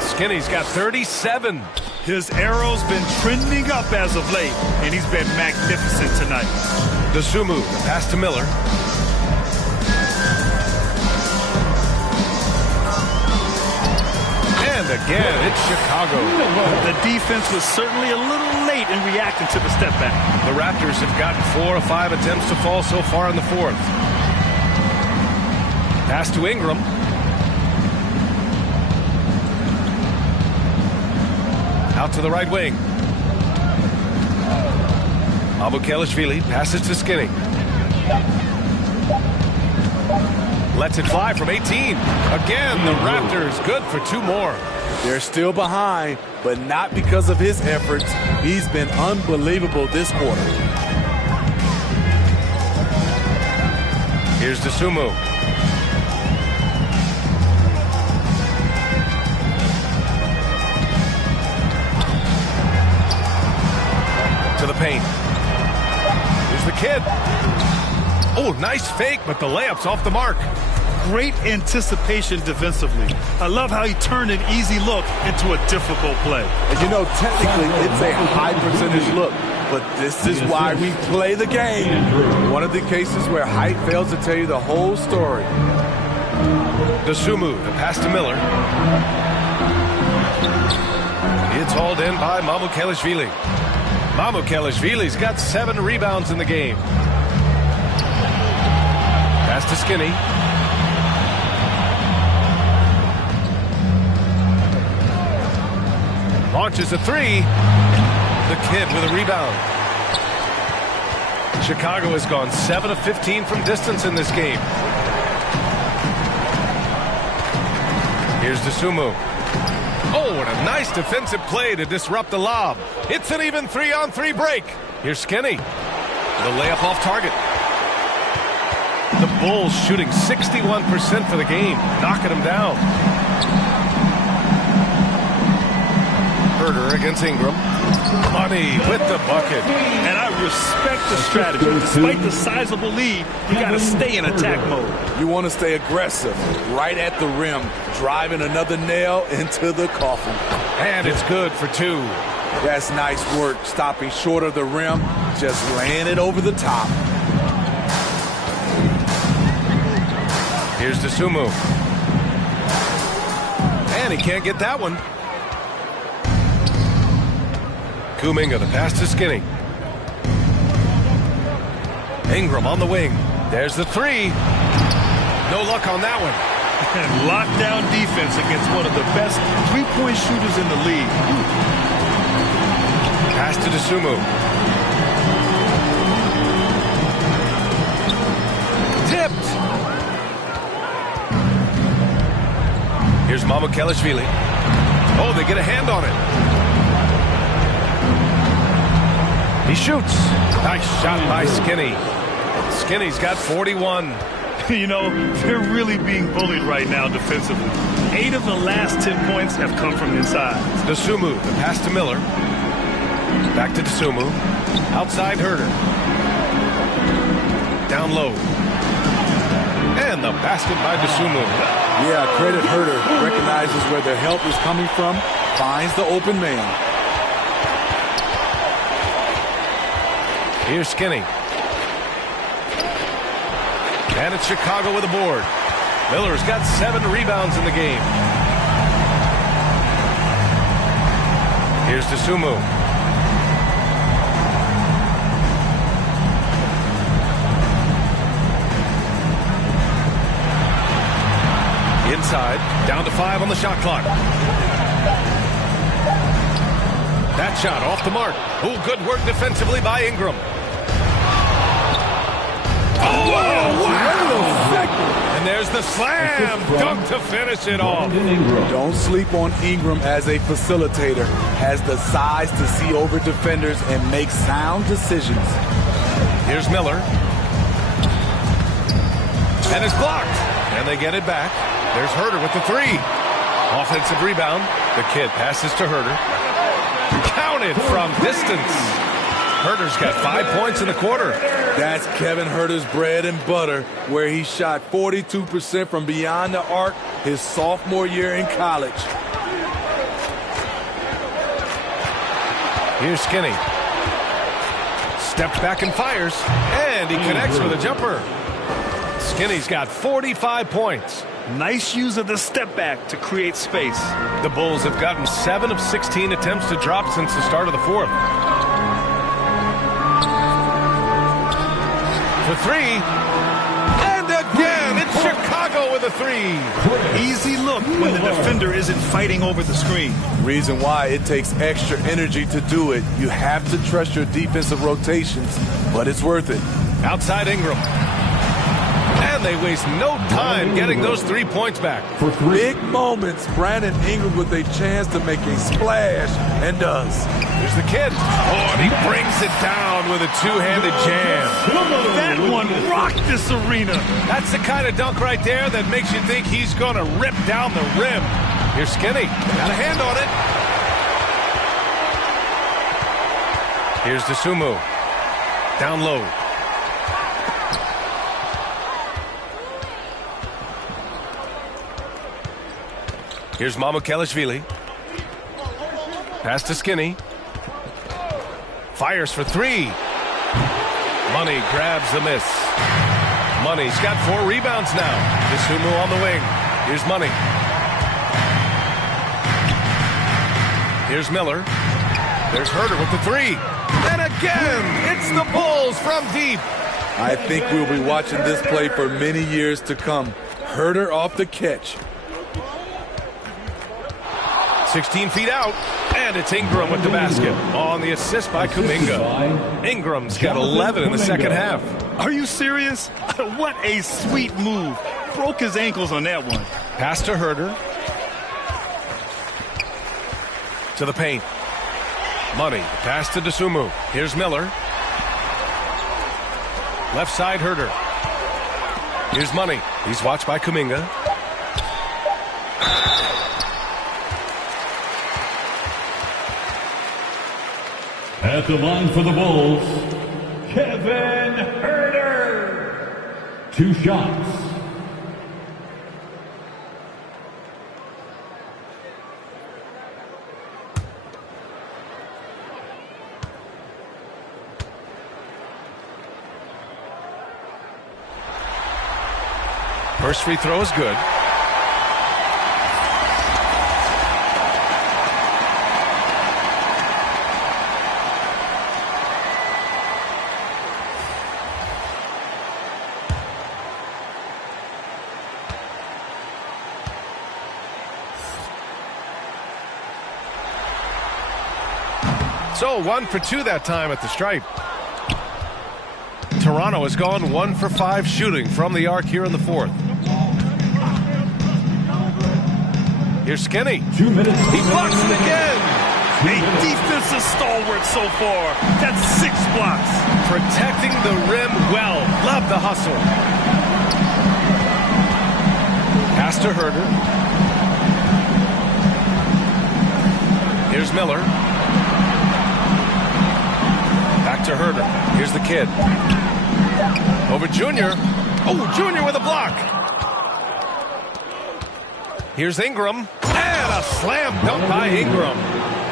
Skinny's got 37. His arrow's been trending up as of late, and he's been magnificent tonight. Dosunmu, pass to Miller. And again, it's Chicago. The defense was certainly a little late in reacting to the step back. The Raptors have gotten 4 of 5 attempts to fall so far in the fourth. Pass to Ingram. Out to the right wing. Mamukelashvili passes to Skinny. Lets it fly from 18. Again, the Raptors good for 2 more. They're still behind, but not because of his efforts. He's been unbelievable this quarter. Here's Dosunmu. To the paint. Here's the kid. Oh, nice fake, but the layup's off the mark. Great anticipation defensively. I love how he turned an easy look into a difficult play. And you know, technically, it's a high percentage look, but this is why we play the game. One of the cases where height fails to tell you the whole story. Dosunmu, the pass to Miller. It's hauled in by Mamukelashvili. Mamukelashvili's got 7 rebounds in the game. Pass to Skinny. Launches a 3. The kid with a rebound. Chicago has gone 7 of 15 from distance in this game. Here's Dosunmu. Oh, what a nice defensive play to disrupt the lob. It's an even 3-on-3 break. Here's Skinny. The layup off target. The Bulls shooting 61% for the game, knocking them down. Herder against Ingram. Money with the bucket. And I respect the strategy. Despite the sizable lead, you got to stay in attack mode. You want to stay aggressive, right at the rim, driving another nail into the coffin. And it's good for 2. That's nice work, stopping short of the rim, just laying it over the top. Here's Dosunmu. And he can't get that one. Kuminga, the pass to Skinny. Ingram on the wing. There's the 3. No luck on that one. And lockdown defense against one of the best three-point shooters in the league. Pass to Dosunmu. Tipped. Here's Mamukelashvili. Oh, they get a hand on it. He shoots. Nice shot by Skinny. Skinny's got 41. You know, they're really being bullied right now defensively. 8 of the last 10 points have come from inside. Dosunmu, the pass to Miller. Back to Dosunmu. Outside Herder. Down low. And the basket by Dosunmu. Yeah, credit Herder. Recognizes where their help is coming from. Finds the open man. Here's Skinny. And it's Chicago with a board. Miller's got 7 rebounds in the game. Here's Dosunmu. Inside, down to 5 on the shot clock. That shot off the mark. Oh, good work defensively by Ingram. Oh, wow. And there's the slam dunk to finish it off. Don't sleep on Ingram as a facilitator. Has the size to see over defenders and make sound decisions. Here's Miller. And it's blocked. And they get it back. There's Herder with the 3. Offensive rebound. The kid passes to Herder. Counted from distance. Herder's got 5 points in the quarter. That's Kevin Herder's bread and butter, where he shot 42% from beyond the arc his sophomore year in college. Here's Skinny. Steps back and fires. And he connects with a jumper. Skinny's got 45 points. Nice use of the step back to create space. The Bulls have gotten 7 of 16 attempts to drop since the start of the 4th. For 3. And again, it's Chicago with a 3. Easy look when the defender isn't fighting over the screen. Reason why it takes extra energy to do it. You have to trust your defensive rotations, but it's worth it. Outside Ingram. And they waste no time getting those 3 points back. For 3 big moments, Brandon Ingram with a chance to make a splash, and does. Here's the kid. Oh, and he brings it down with a two-handed jam. That one rocked this arena. That's the kind of dunk right there that makes you think he's going to rip down the rim. Here's Skinny. Got a hand on it. Here's Dosunmu. Down low. Here's Mamukelashvili. Pass to Skinny. Fires for 3. Money grabs the miss. Money's got 4 rebounds now. Dosunmu on the wing. Here's Money. Here's Miller. There's Herder with the 3. And again, it's the Bulls from deep. I think we'll be watching this play for many years to come. Herder off the catch. 16 feet out, and it's Ingram with the basket on the assist by Kuminga. Ingram's got 11 in the second half. Are you serious? What a sweet move. Broke his ankles on that one. Pass to Herder. To the paint. Money. Pass to Dosunmu. Here's Miller. Left side Herder. Here's Money. He's watched by Kuminga. At the line for the Bulls, Kevin Herder. 2 shots. First free throw is good. So 1 for 2 that time at the stripe. Toronto has gone 1 for 5 shooting from the arc here in the fourth. Here's Skinny. 2 minutes. He blocks it again. A defensive stalwart so far. That's 6 blocks. Protecting the rim well. Love the hustle. Pass to Herder. Here's Miller. Back to Herder. Here's the kid. Over Junior. Oh, Junior with a block. Here's Ingram. And a slam dunk by Ingram.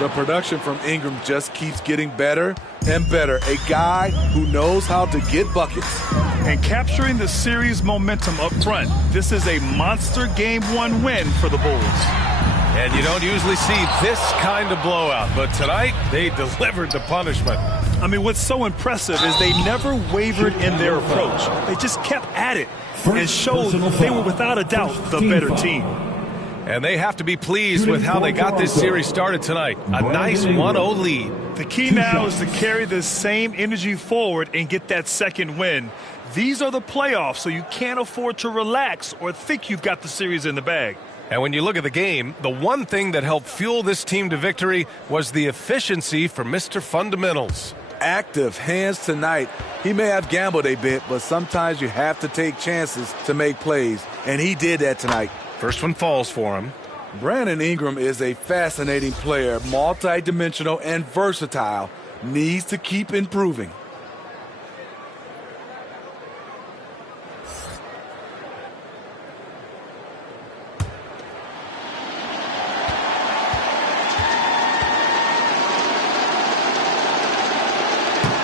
The production from Ingram just keeps getting better and better. A guy who knows how to get buckets. And capturing the series momentum up front. This is a monster Game 1 win for the Bulls. And you don't usually see this kind of blowout, but tonight they delivered the punishment. I mean, what's so impressive is they never wavered in their approach. They just kept at it and showed they were without a doubt the better team. And they have to be pleased with how they got this series started tonight. A nice 1-0 lead. The key now is to carry this same energy forward and get that second win. These are the playoffs, so you can't afford to relax or think you've got the series in the bag. And when you look at the game, the one thing that helped fuel this team to victory was the efficiency for Mr. Fundamentals. Active hands tonight. He may have gambled a bit, but sometimes you have to take chances to make plays, and he did that tonight. First one falls for him. Brandon Ingram is a fascinating player, multi-dimensional and versatile. Needs to keep improving.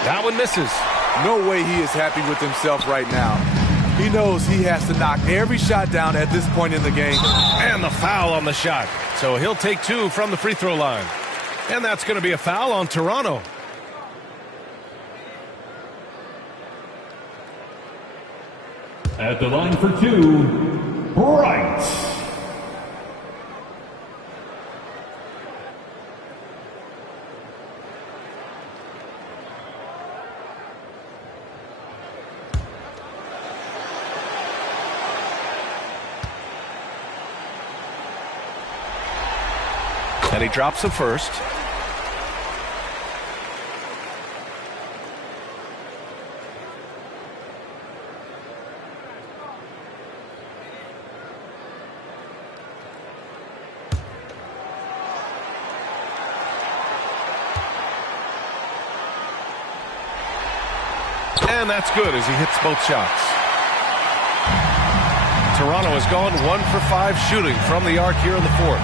That one misses. No way he is happy with himself right now. He knows he has to knock every shot down at this point in the game. And the foul on the shot. So he'll take 2 from the free throw line. And that's going to be a foul on Toronto. At the line for 2, Bright. And he drops the first. And that's good as he hits both shots. Toronto has gone 1 for 5 shooting from the arc here in the fourth.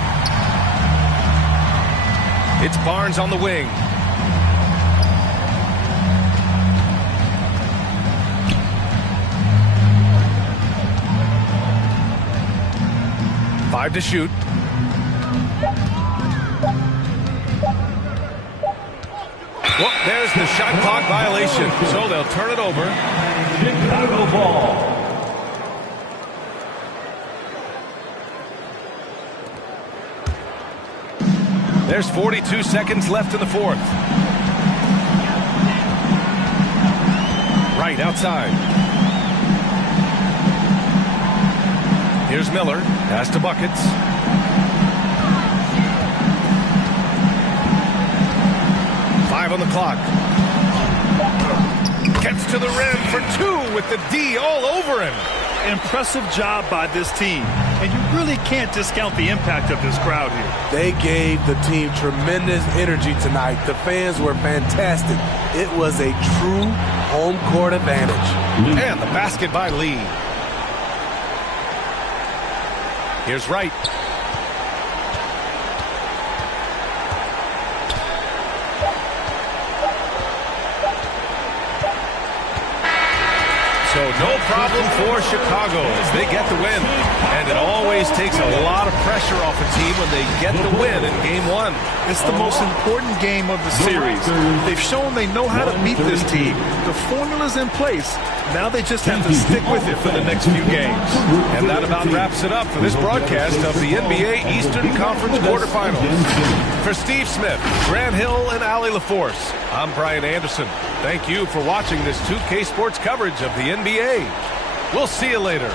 It's Barnes on the wing. Five to shoot. Well, there's the shot clock violation, so they'll turn it over. Chicago ball. There's 42 seconds left in the fourth. Right outside. Here's Miller. Pass to Buckets. Five on the clock. Gets to the rim for 2 with the D all over him. Impressive job by this team. And you really can't discount the impact of this crowd here. They gave the team tremendous energy tonight. The fans were fantastic. It was a true home court advantage. And the basket by Lee. Here's Wright. So no problem for Chicago as they get the win. And it always takes a lot of pressure off a team when they get the win in Game 1. It's the most important game of the series. They've shown they know how to beat this team. The formula's in place. Now they just have to stick with it for the next few games. And that about wraps it up for this broadcast of the NBA Eastern Conference quarterfinals. For Steve Smith, Grant Hill, and Allie LaForce, I'm Brian Anderson. Thank you for watching this 2K Sports coverage of the NBA. We'll see you later.